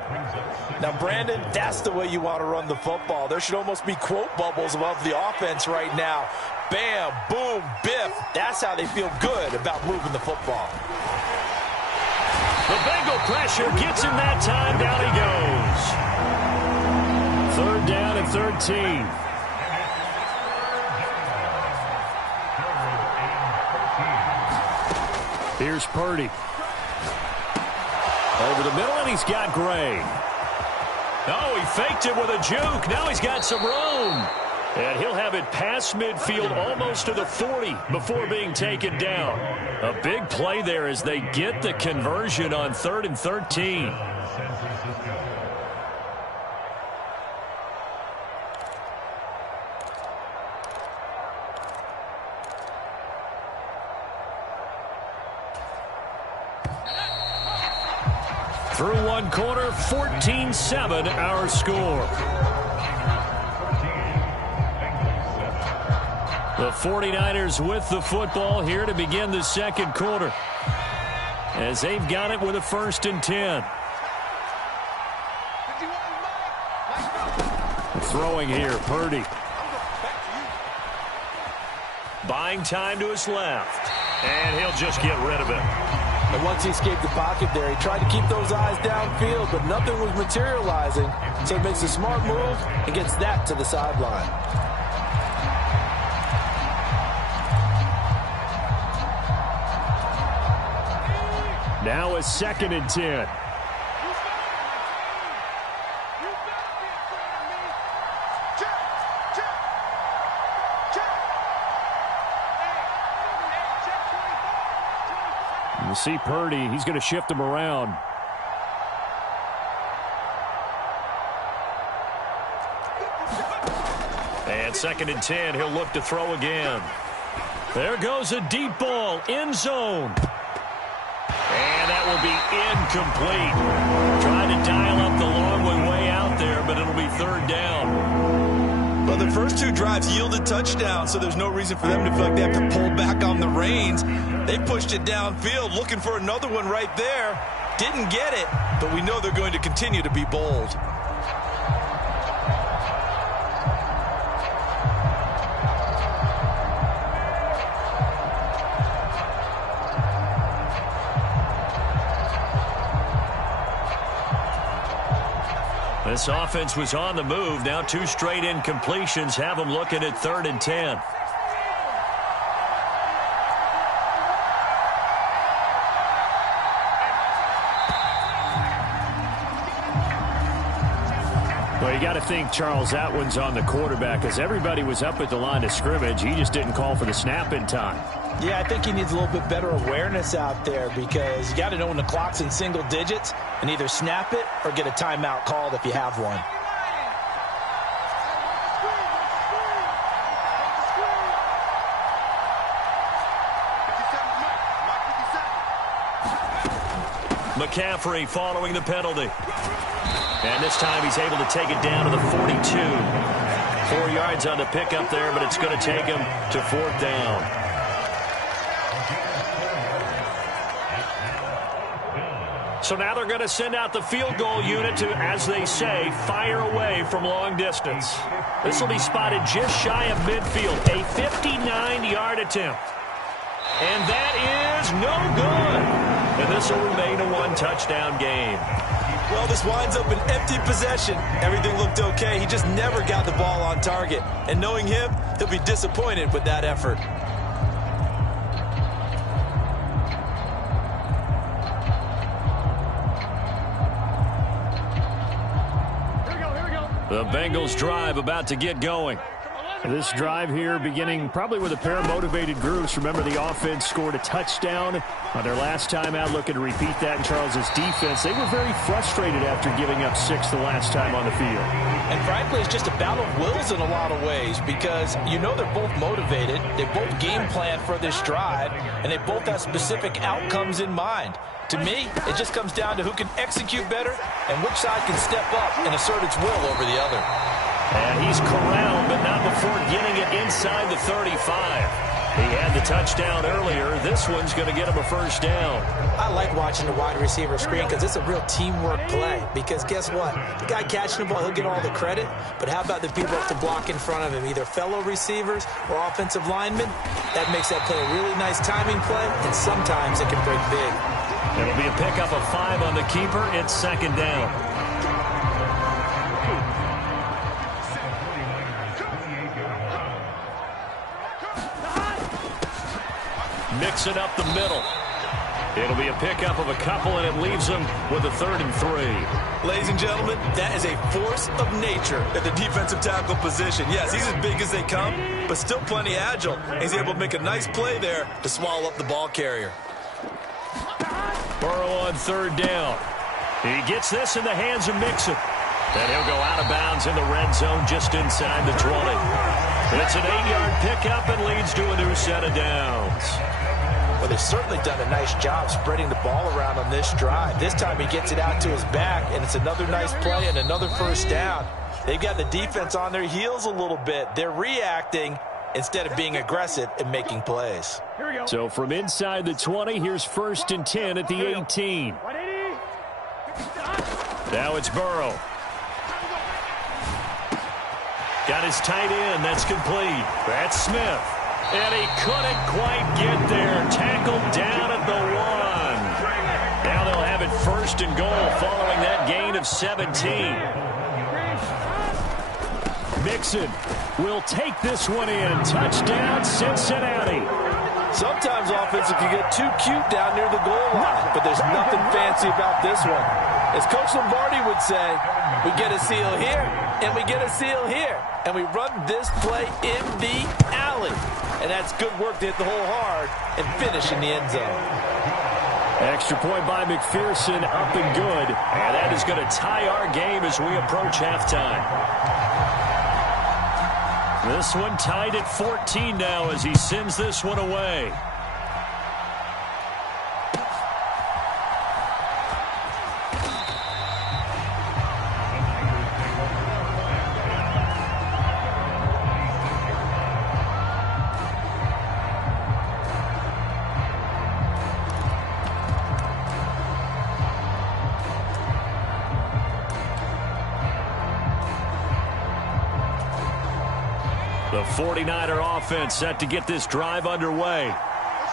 Now, Brandon, that's the way you want to run the football. There should almost be quote bubbles above the offense right now. Bam, boom, biff. That's how they feel good about moving the football. The Bengal pressure gets him that time. Down he goes. 3rd down and 13. Here's Purdy. Over the middle, and he's got Gray. Oh, he faked it with a juke. Now he's got some room. And he'll have it past midfield almost to the 40 before being taken down. A big play there as they get the conversion on 3rd and 13. Through one quarter, 14-7 our score. The 49ers with the football here to begin the second quarter, as they've got it with a 1st and 10. Throwing here, Purdy. Buying time to his left, and he'll just get rid of it. And once he escaped the pocket there, he tried to keep those eyes downfield, but nothing was materializing. So he makes a smart move and gets that to the sideline. Now a 2nd and 10. You see Purdy, he's going to shift him around. And 2nd and 10, he'll look to throw again. There goes a deep ball, end zone. And that will be incomplete. Trying to dial up the long one way out there, but it'll be 3rd down. Well, the first 2 drives yielded touchdowns, so there's no reason for them to feel like they have to pull back on the reins. They pushed it downfield, looking for another one right there. Didn't get it, but we know they're going to continue to be bold. This offense was on the move. Now 2 straight incompletions have them looking at 3rd and 10. Well, you got to think, Charles, that one's on the quarterback because everybody was up at the line of scrimmage. He just didn't call for the snap in time. Yeah, I think he needs a little bit better awareness out there because you got to know when the clock's in single digits and either snap it or get a timeout called if you have one. McCaffrey following the penalty. And this time he's able to take it down to the 42. 4 yards on the pickup there, but it's going to take him to 4th down. So now they're going to send out the field goal unit to, as they say, fire away from long distance. This will be spotted just shy of midfield. A 59-yard attempt. And that is no good. And this will remain a 1-touchdown game. Well, this winds up an empty possession. Everything looked okay. He just never got the ball on target. And knowing him, he'll be disappointed with that effort. The Bengals drive about to get going. This drive here beginning probably with a pair of motivated groups. Remember, the offense scored a touchdown on their last time out. Looking to repeat that in Charles's defense. They were very frustrated after giving up 6 the last time on the field. And frankly, it's just a battle of wills in a lot of ways because you know they're both motivated. They both game plan for this drive, and they both have specific outcomes in mind. To me, it just comes down to who can execute better and which side can step up and assert its will over the other. And he's corralled, but not before getting it inside the 35. He had the touchdown earlier. This one's going to get him a 1st down. I like watching the wide receiver screen because it's a real teamwork play. Because guess what? The guy catching the ball, he'll get all the credit. But how about the people have to block in front of him, either fellow receivers or offensive linemen? That makes that play a really nice timing play, and sometimes it can break big. It'll be a pickup of 5 on the keeper. It's 2nd down. Mixing up the middle. It'll be a pickup of a couple, and it leaves them with a 3rd and 3. Ladies and gentlemen, that is a force of nature at the defensive tackle position. Yes, he's as big as they come, but still plenty agile. He's able to make a nice play there to swallow up the ball carrier. Burrow on 3rd down. He gets this in the hands of Mixon. Then he'll go out of bounds in the red zone just inside the 20. It's an 8-yard pickup and leads to a new set of downs. Well, they've certainly done a nice job spreading the ball around on this drive. This time he gets it out to his back, and it's another nice play and another 1st down. They've got the defense on their heels a little bit. They're reacting instead of being aggressive and making plays. So from inside the 20, here's 1st and 10 at the 18. Now it's Burrow. Got his tight end. That's complete. That's Smith. And he couldn't quite get there. Tackled down at the 1. Now they'll have it 1st and goal following that gain of 17. Mixon will take this one in. Touchdown, Cincinnati. Sometimes offenses can get too cute down near the goal line, but there's nothing fancy about this one. As Coach Lombardi would say, we get a seal here, and we get a seal here, and we run this play in the alley. And that's good work to hit the hole hard and finish in the end zone. Extra point by McPherson, up and good. And that is going to tie our game as we approach halftime. This one tied at 14 now as he sends this one away. The 49er offense set to get this drive underway.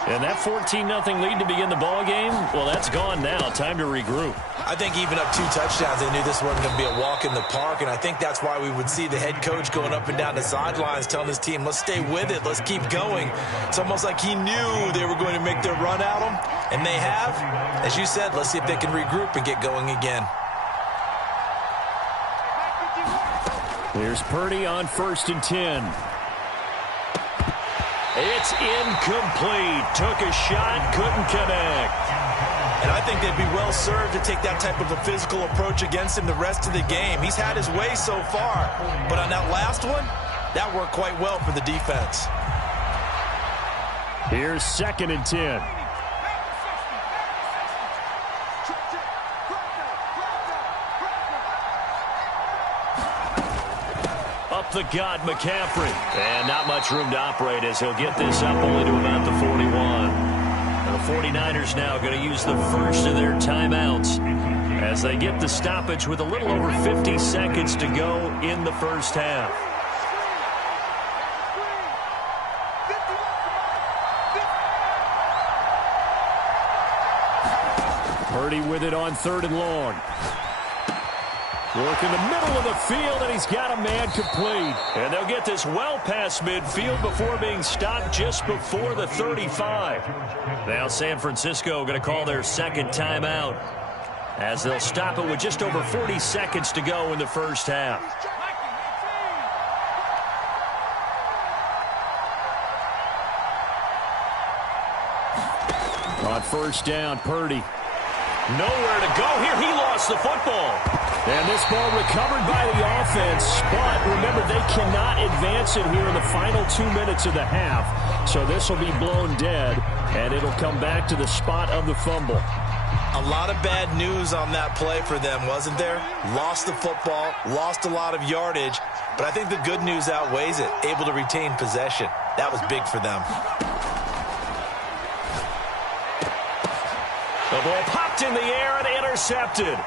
And that 14-0 lead to begin the ball game, well, that's gone now. Time to regroup. I think even up 2 touchdowns, they knew this wasn't going to be a walk in the park, and I think that's why we would see the head coach going up and down the sidelines telling his team, let's stay with it, let's keep going. It's almost like he knew they were going to make their run at him, and they have. As you said, let's see if they can regroup and get going again. Here's Purdy on 1st and 10. It's incomplete. Took a shot, couldn't connect. And I think they'd be well served to take that type of a physical approach against him the rest of the game. He's had his way so far, but on that last one, that worked quite well for the defense. Here's 2nd and 10. The gut, McCaffrey. And not much room to operate as he'll get this up only to about the 41. And the 49ers now going to use the first of their timeouts as they get the stoppage with a little over 50 seconds to go in the first half. Purdy with it on 3rd and long. Work in the middle of the field, and he's got a man complete. And they'll get this well past midfield before being stopped just before the 35. Now San Francisco going to call their 2nd timeout as they'll stop it with just over 40 seconds to go in the first half. On 1st down, Purdy. Nowhere to go here. He lost the football. And this ball recovered by the offense. But remember, they cannot advance it here in the final 2 minutes of the half. So this will be blown dead, and it'll come back to the spot of the fumble. A lot of bad news on that play for them, wasn't there? Lost the football, lost a lot of yardage. But I think the good news outweighs it. Able to retain possession. That was big for them. The ball popped in the air and intercepted.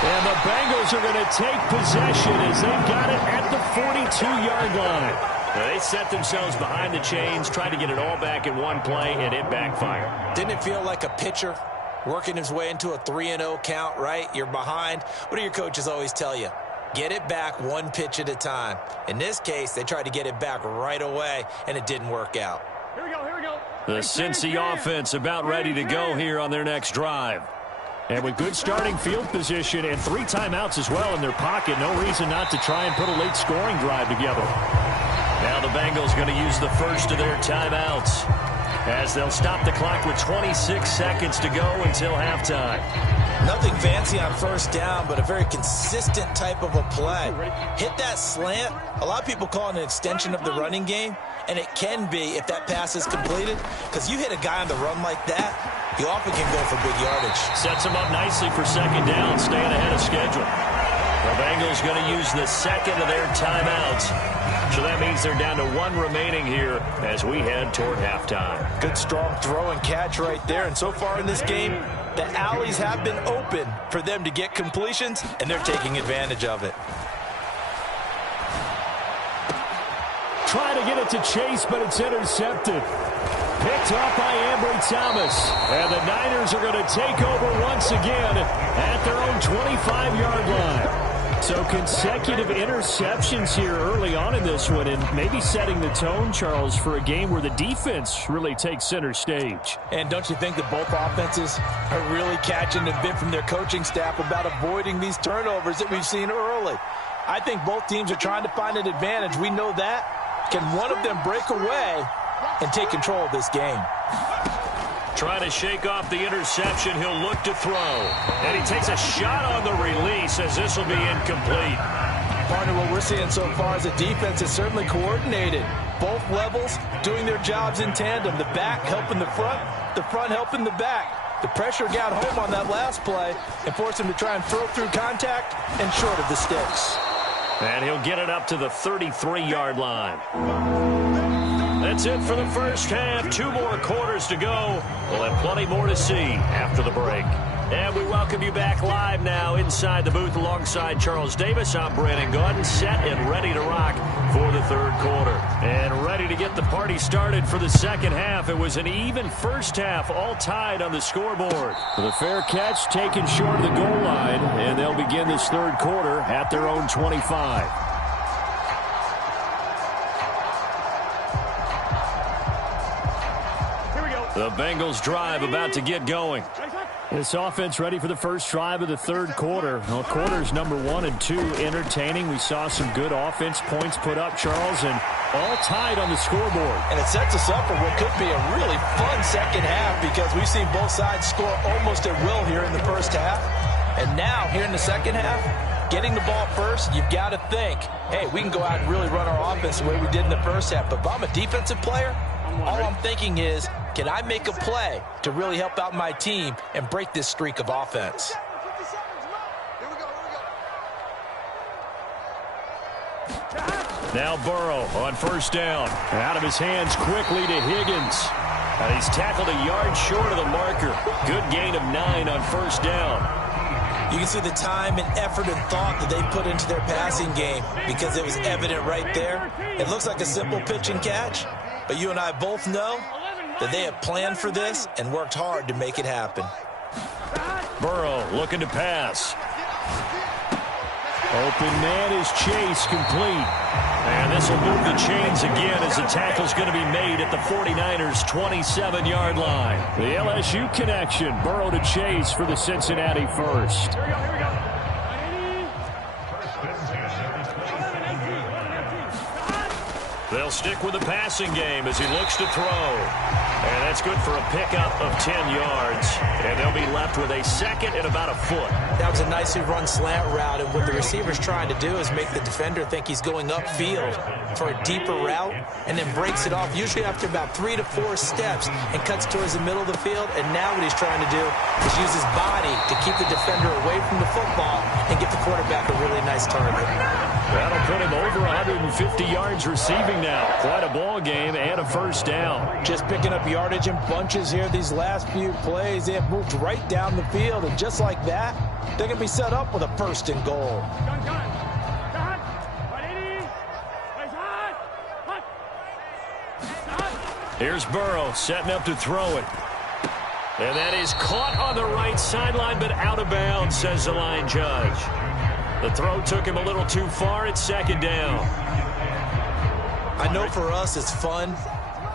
And the Bengals are going to take possession as they've got it at the 42-yard line. They set themselves behind the chains, tried to get it all back in one play, and it backfired. Didn't it feel like a pitcher working his way into a 3-0 count, right? You're behind. What do your coaches always tell you? Get it back one pitch at a time. In this case, they tried to get it back right away, and it didn't work out. Here we go. The Cincy offense about ready to go here on their next drive. And with good starting field position and 3 timeouts as well in their pocket, no reason not to try and put a late scoring drive together. Now the Bengals going to use the first of their timeouts as they'll stop the clock with 26 seconds to go until halftime. Nothing fancy on 1st down, but a very consistent type of a play. Hit that slant. A lot of people call it an extension of the running game, and it can be if that pass is completed, because you hit a guy on the run like that, he often can go for big yardage. Sets him up nicely for 2nd down, staying ahead of schedule. The Bengals going to use the 2nd of their timeouts. So that means they're down to 1 remaining here as we head toward halftime. Good strong throw and catch right there. And so far in this game, the alleys have been open for them to get completions, and they're taking advantage of it. Try to get it to Chase, but it's intercepted. Picked up by Ambry Thomas. And the Niners are going to take over once again at their own 25-yard line. So consecutive interceptions here early on in this one, and maybe setting the tone, Charles, for a game where the defense really takes center stage. And don't you think that both offenses are really catching a bit from their coaching staff about avoiding these turnovers that we've seen early? I think both teams are trying to find an advantage. We know that. Can one of them break away and take control of this game? Trying to shake off the interception. He'll look to throw. And he takes a shot on the release as this will be incomplete. Partner, what we're seeing so far is the defense is certainly coordinated. Both levels doing their jobs in tandem. The back helping the front helping the back. The pressure got home on that last play and forced him to try and throw through contact and short of the sticks. And he'll get it up to the 33-yard line. That's it for the first half. 2 more quarters to go. We'll have plenty more to see after the break. And we welcome you back live now inside the booth alongside Charles Davis. I'm Brandon Gaudin, set and ready to rock for the third quarter. And ready to get the party started for the second half. It was an even first half, all tied on the scoreboard. The fair catch taken short of the goal line, and they'll begin this third quarter at their own 25. The Bengals drive about to get going. This offense ready for the first drive of the third quarter. Well, quarters number 1 and 2 entertaining. We saw some good offense points put up, Charles, and all tied on the scoreboard. And it sets us up for what could be a really fun second half because we've seen both sides score almost at will here in the first half. And now, here in the second half, getting the ball first, you've got to think, hey, we can go out and really run our offense the way we did in the first half. But if I'm a defensive player, all I'm thinking is, can I make a play to really help out my team and break this streak of offense? Now Burrow on first down. Out of his hands quickly to Higgins. He's tackled a yard short of the marker. Good gain of 9 on first down. You can see the time and effort and thought that they put into their passing game because it was evident right there. It looks like a simple pitch and catch, but you and I both know that they have planned for this and worked hard to make it happen. Burrow looking to pass. Open man is Chase, complete. And this will move the chains again as the tackle's going to be made at the 49ers' 27-yard line. The LSU connection, Burrow to Chase for the Cincinnati first. They'll stick with the passing game as he looks to throw. And that's good for a pickup of 10 yards. And they'll be left with a second and about a foot. That was a nicely run slant route, and what the receiver's trying to do is make the defender think he's going upfield for a deeper route and then breaks it off, usually after about 3 to 4 steps, and cuts towards the middle of the field. And now what he's trying to do is use his body to keep the defender away from the football and get the quarterback a really nice target. That'll put him over 150 yards receiving now. Quite a ball game and a first down. Just picking up yardage in bunches here these last few plays. They have moved right down the field, and just like that, they're going to be set up with a first and goal. Here's Burrow setting up to throw it. And that is caught on the right sideline, but out of bounds, says the line judge. The throw took him a little too far at second down. I know for us it's fun,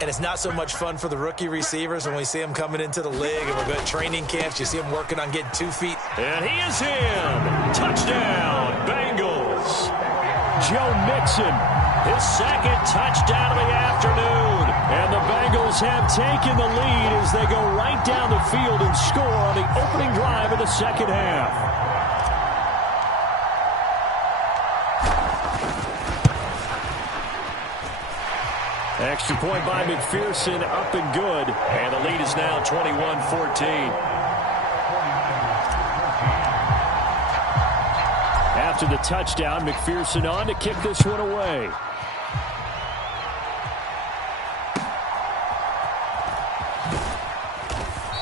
and it's not so much fun for the rookie receivers when we see them coming into the league and we're going to training camps. You see them working on getting 2 feet. And he is in. Touchdown, Bengals. Joe Mixon, his second touchdown of the afternoon. And the Bengals have taken the lead as they go right down the field and score on the opening drive of the second half. Extra point by McPherson, up and good. And the lead is now 21-14. After the touchdown, McPherson on to kick this one away.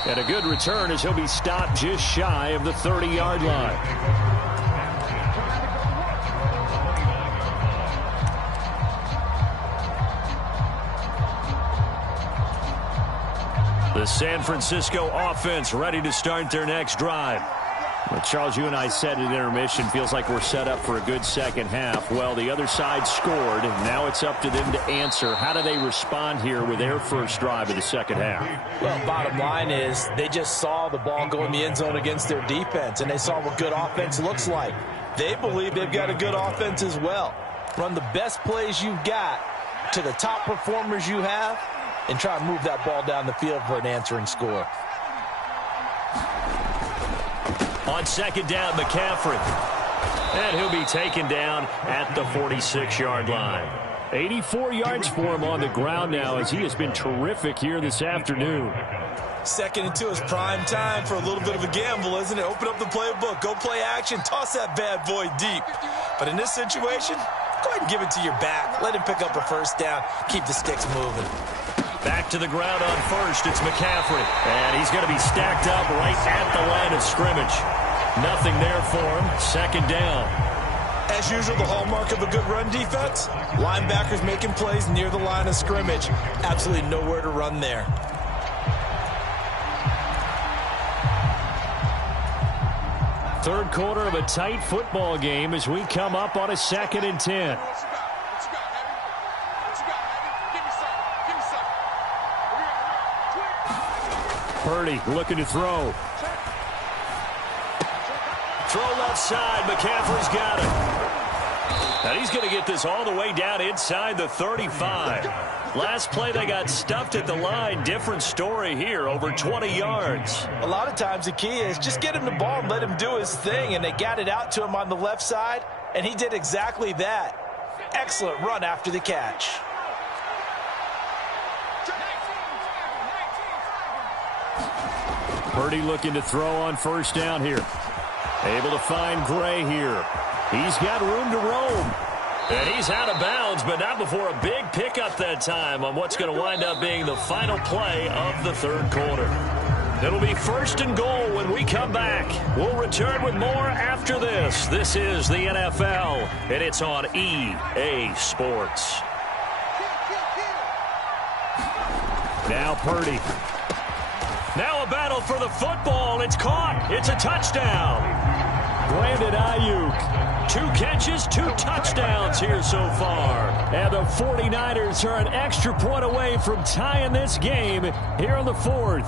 And a good return as he'll be stopped just shy of the 30-yard line. The San Francisco offense ready to start their next drive. Well, Charles, you and I said at intermission, feels like we're set up for a good second half. Well, the other side scored. Now it's up to them to answer. How do they respond here with their first drive of the second half? Well, bottom line is they just saw the ball go in the end zone against their defense, and they saw what good offense looks like. They believe they've got a good offense as well. Run the best plays you've got to the top performers you have, and try to move that ball down the field for an answering score. On second down, McCaffrey. And he'll be taken down at the 46-yard line. 84 yards for him on the ground now as he has been terrific here this afternoon. 2nd and 2 is prime time for a little bit of a gamble, isn't it? Open up the playbook, go play action, toss that bad boy deep. But in this situation, go ahead and give it to your back. Let him pick up a first down, keep the sticks moving. Back to the ground on first, it's McCaffrey. And he's going to be stacked up right at the line of scrimmage. Nothing there for him. 2nd down. As usual, the hallmark of a good run defense, linebackers making plays near the line of scrimmage. Absolutely nowhere to run there. Third quarter of a tight football game as we come up on a 2nd and 10. Purdy looking to throw. Throw left side. McCaffrey's got it. And he's going to get this all the way down inside the 35. Last play they got stuffed at the line. Different story here. Over 20 yards. A lot of times the key is just get him the ball and let him do his thing. And they got it out to him on the left side. And he did exactly that. Excellent run after the catch. Purdy looking to throw on first down here. Able to find Gray here. He's got room to roam. And he's out of bounds, but not before a big pickup that time on what's going to wind up being the final play of the third quarter. It'll be 1st and goal when we come back. We'll return with more after this. This is the NFL, and it's on EA Sports. Now Purdy. Now a battle for the football. It's caught. It's a touchdown. Brandon Ayuk. 2 catches, 2 touchdowns here so far. And the 49ers are an extra point away from tying this game here in the 4th.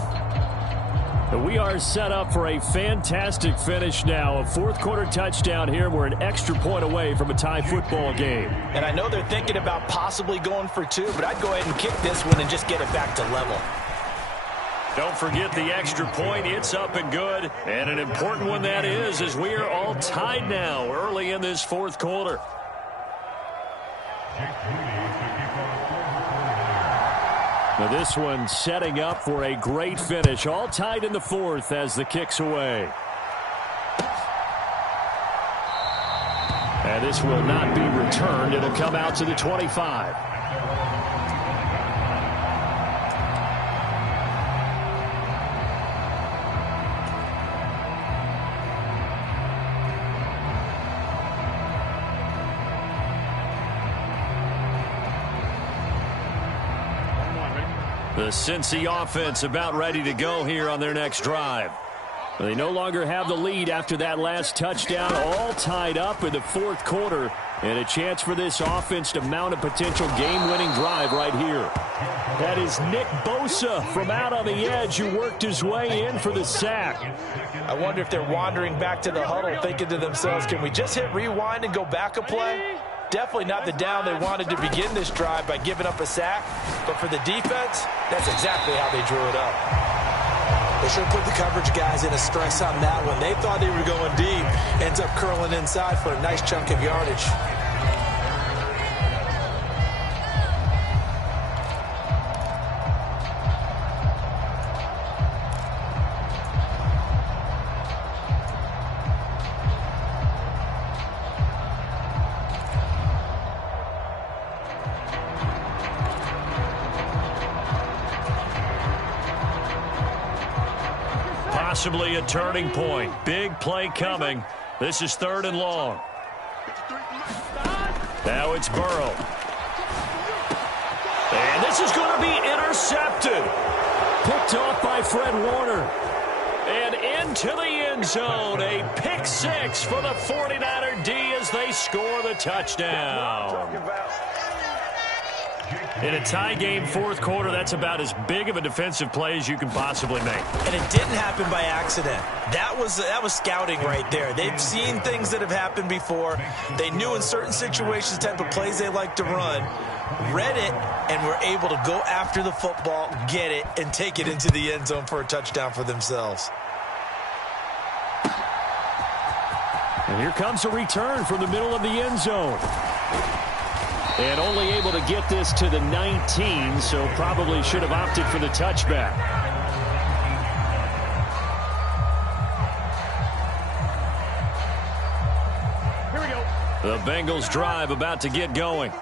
We are set up for a fantastic finish now. A 4th quarter touchdown here. We're an extra point away from a tie football game. And I know they're thinking about possibly going for 2, but I'd go ahead and kick this one and just get it back to level. Don't forget the extra point. It's up and good. And an important one that is, as we are all tied now early in this 4th quarter. Now this one setting up for a great finish. All tied in the 4th as the kick's away. And this will not be returned. It'll come out to the 25. The Cincy offense about ready to go here on their next drive. They no longer have the lead after that last touchdown, all tied up in the 4th quarter, and a chance for this offense to mount a potential game-winning drive right here. That is Nick Bosa from out on the edge who worked his way in for the sack. I wonder if they're wandering back to the huddle thinking to themselves, can we just hit rewind and go back a play? Definitely not the down they wanted to begin this drive by giving up a sack. But for the defense, that's exactly how they drew it up. They should put the coverage guys in a stress on that one. They thought they were going deep. Ends up curling inside for a nice chunk of yardage. Possibly a turning point. Big play coming. This is 3rd and long. Now it's Burrow. And this is going to be intercepted. Picked off by Fred Warner. And into the end zone. A pick six for the 49er D as they score the touchdown. In a tie game fourth quarter, that's about as big of a defensive play as you can possibly make. And it didn't happen by accident. That was scouting right there. They've seen things that have happened before. They knew in certain situations the type of plays they like to run, read it, and were able to go after the football, get it, and take it into the end zone for a touchdown for themselves. And here comes a return from the middle of the end zone. And only able to get this to the 19, so probably should have opted for the touchback. Here we go. The Bengals drive about to get going.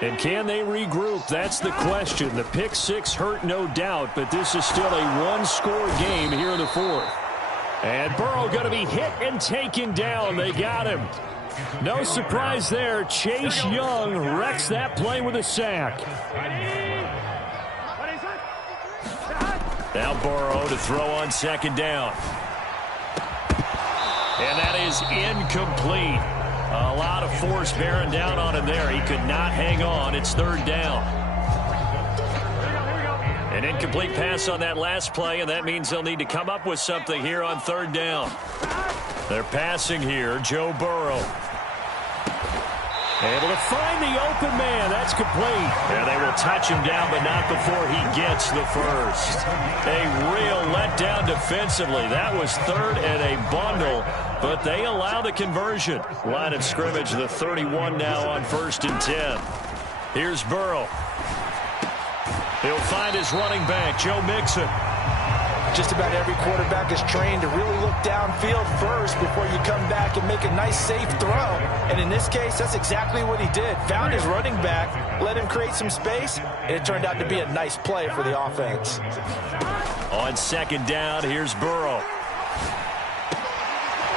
And can they regroup? That's the question. The pick six hurt, no doubt, but this is still a one-score game here in the fourth. And Burrow going to be hit and taken down. They got him. No surprise there. Chase Young wrecks that play with a sack. Now Burrow to throw on second down. And that is incomplete. A lot of force bearing down on him there. He could not hang on. It's third down. An incomplete pass on that last play, and that means they'll need to come up with something here on third down. They're passing here. Joe Burrow. Able to find the open man. That's complete. And they will touch him down, but not before he gets the first. A real letdown defensively. That was third and a bundle, but they allow the conversion. Line of scrimmage, the 31 now on 1st and 10. Here's Burrow. He'll find his running back, Joe Mixon. Just about every quarterback is trained to really look downfield first before you come back and make a nice, safe throw. And in this case, that's exactly what he did. Found his running back, let him create some space, and it turned out to be a nice play for the offense. On second down, here's Burrow.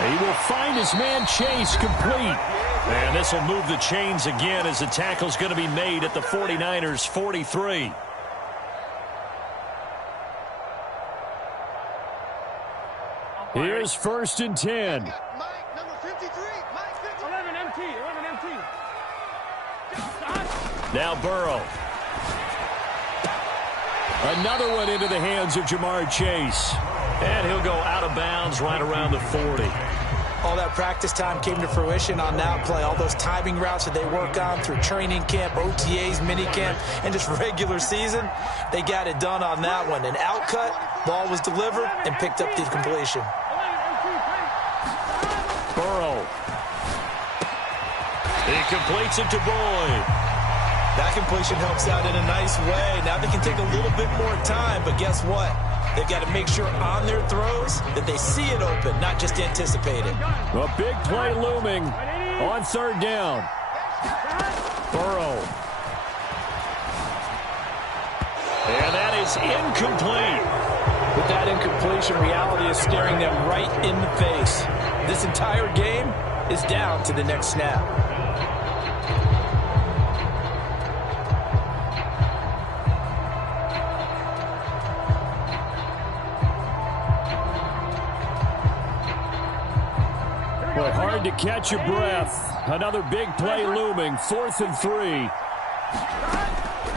He will find his man Chase complete. And this will move the chains again as the tackle's going to be made at the 49ers' 43. Here's 1st and 10. Mike, number 53. Mike, 53. 11 MT. Now Burrow. Another one into the hands of Jamar Chase. And he'll go out of bounds right around the 40. All that practice time came to fruition on that play. All those timing routes that they work on through training camp, OTAs, minicamp, and just regular season, they got it done on that one. An outcut, ball was delivered, and picked up the completion. Burrow. He completes it to Boyd. That completion helps out in a nice way. Now they can take a little bit more time, but guess what? They've got to make sure on their throws that they see it open, not just anticipate it. A big play looming on third down. Burrow. And that is incomplete. With that incompletion, reality is staring them right in the face. This entire game is down to the next snap. Well, hard to catch your breath. Another big play looming. 4th and 3.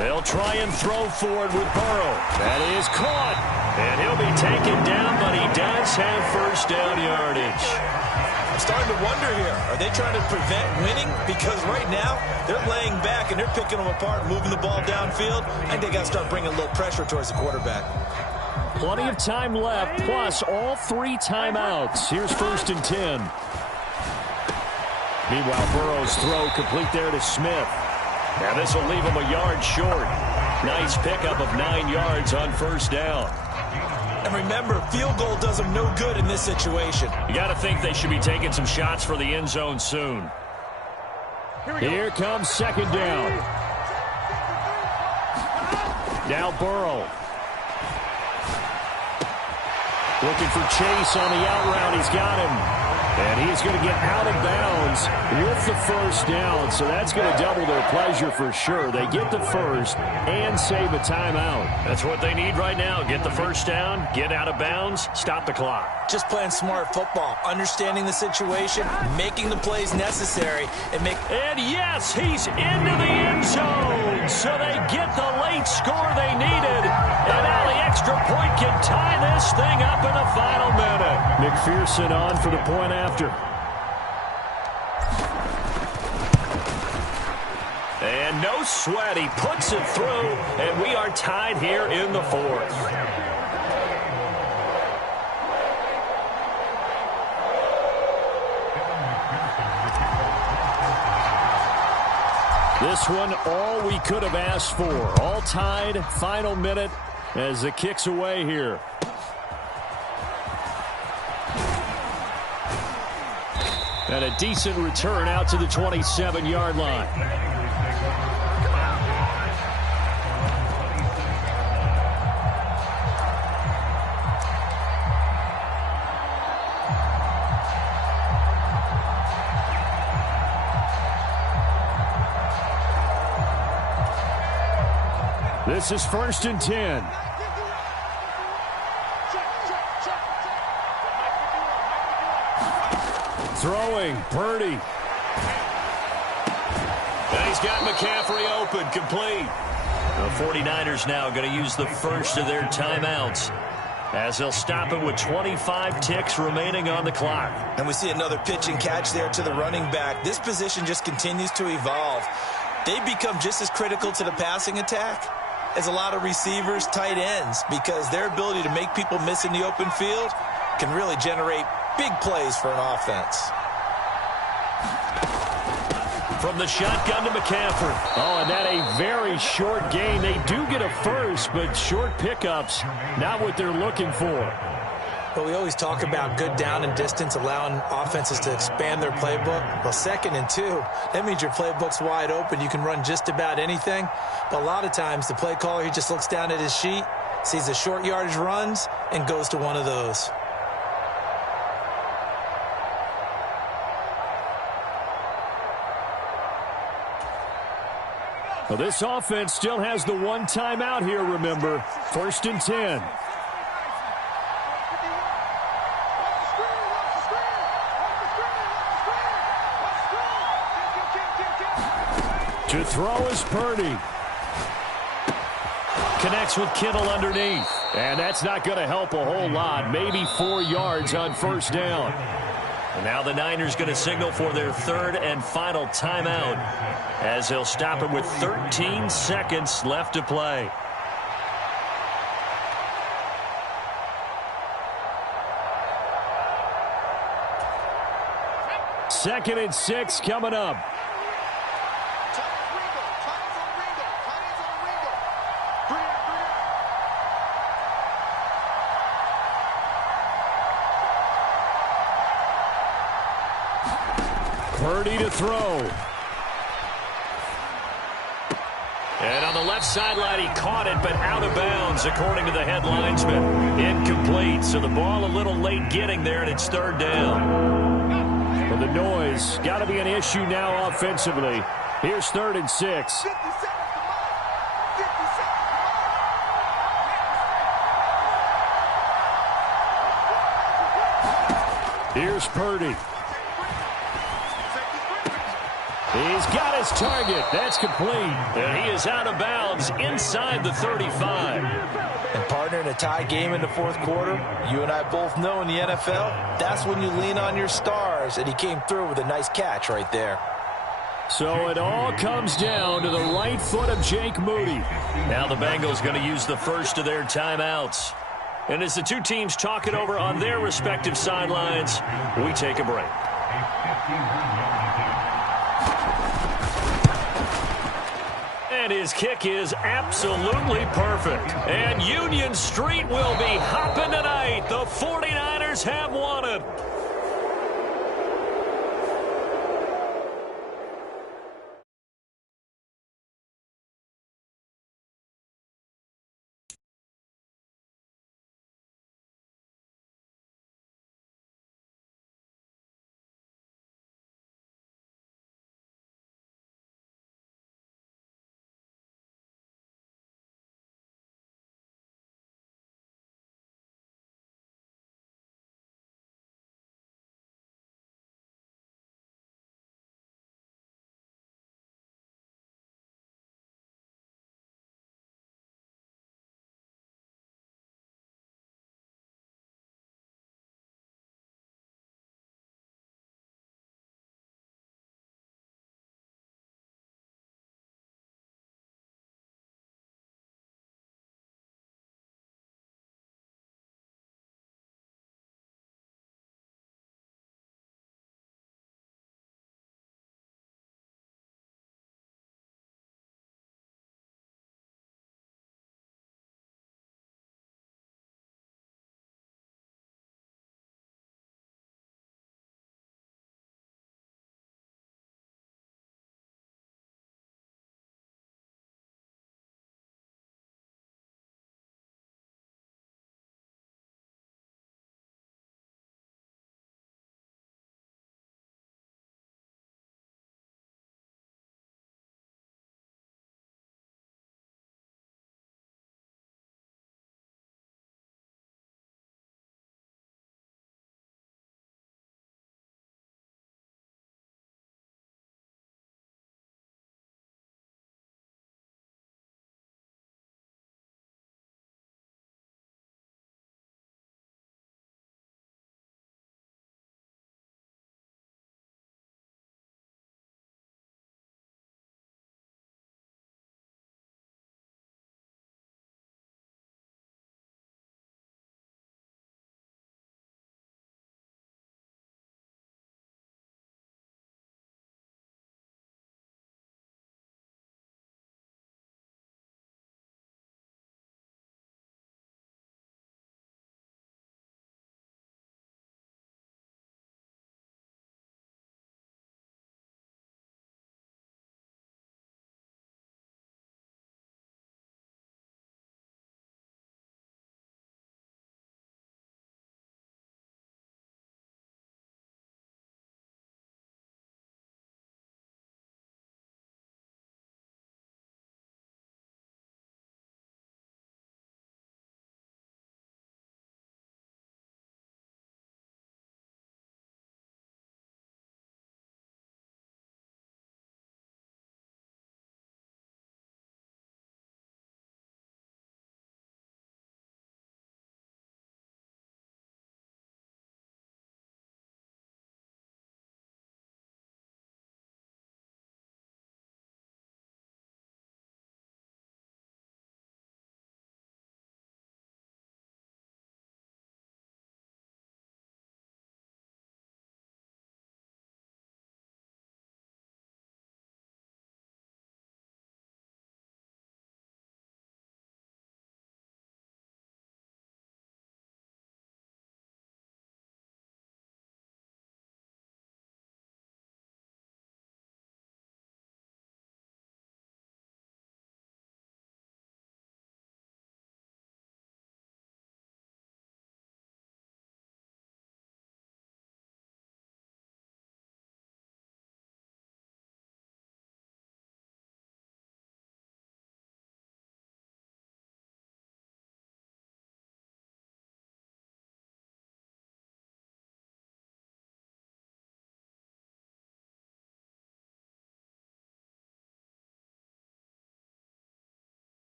They'll try and throw forward with Burrow. That is caught. And he'll be taken down, but he does have first down yardage. I'm starting to wonder here. Are they trying to prevent winning? Because right now, they're laying back and they're picking them apart, moving the ball downfield. I think they got to start bringing a little pressure towards the quarterback. Plenty of time left, plus all 3 timeouts. Here's 1st and 10. Meanwhile, Burrow's throw complete there to Smith. Now this will leave him a yard short. Nice pickup of 9 yards on first down. And remember, field goal does them no good in this situation. You got to think they should be taking some shots for the end zone soon. Here comes second down. Now Burrow. Looking for Chase on the out route. He's got him. And he's going to get out of bounds with the first down. So that's going to double their pleasure for sure. They get the first and save a timeout. That's what they need right now. Get the first down, get out of bounds, stop the clock. Just playing smart football, understanding the situation, making the plays necessary. And yes, he's into the end zone. So they get the late score they needed. And now the extra point can tie this thing up in the final minute. McPherson on for the point after. And no sweat. He puts it through, and we are tied here in the fourth. This one, all we could have asked for. All tied, final minute as the kick's away here. And a decent return out to the 27-yard line. This is 1st and 10. Throwing, Purdy. And he's got McCaffrey open, complete. The 49ers now going to use the first of their timeouts as they'll stop it with 25 ticks remaining on the clock. And we see another pitch and catch there to the running back. This position just continues to evolve. They become just as critical to the passing attack as a lot of receivers, tight ends, because their ability to make people miss in the open field can really generate big plays for an offense. From the shotgun to McCaffrey. Oh, and that a very short gain. They do get a first, but short pickups, not what they're looking for. But we always talk about good down and distance, allowing offenses to expand their playbook. Well, 2nd and 2, that means your playbook's wide open. You can run just about anything. But a lot of times, the play caller, he just looks down at his sheet, sees the short yardage runs, and goes to one of those. Well, this offense still has the one timeout here, remember. 1st and 10. To throw is Purdy. Connects with Kittle underneath. And that's not going to help a whole lot. Maybe 4 yards on 1st down. And now the Niners going to signal for their 3rd and final timeout as they'll stop it with 13 seconds left to play. Second and 6 coming up. Purdy to throw. And on the left sideline, he caught it, but out of bounds, according to the head linesman. Incomplete, so the ball a little late getting there, and it's 3rd down. Well, the noise got to be an issue now offensively. Here's 3rd and 6. Here's Purdy. He's got his target. That's complete. And he is out of bounds inside the 35. And partner, in a tie game in the 4th quarter, you and I both know in the NFL, that's when you lean on your stars. And he came through with a nice catch right there. So it all comes down to the right foot of Jake Moody. Now the Bengals going to use the first of their timeouts. And as the two teams talk it over on their respective sidelines, we take a break. And his kick is absolutely perfect. And Union Street will be hopping tonight. The 49ers have won it.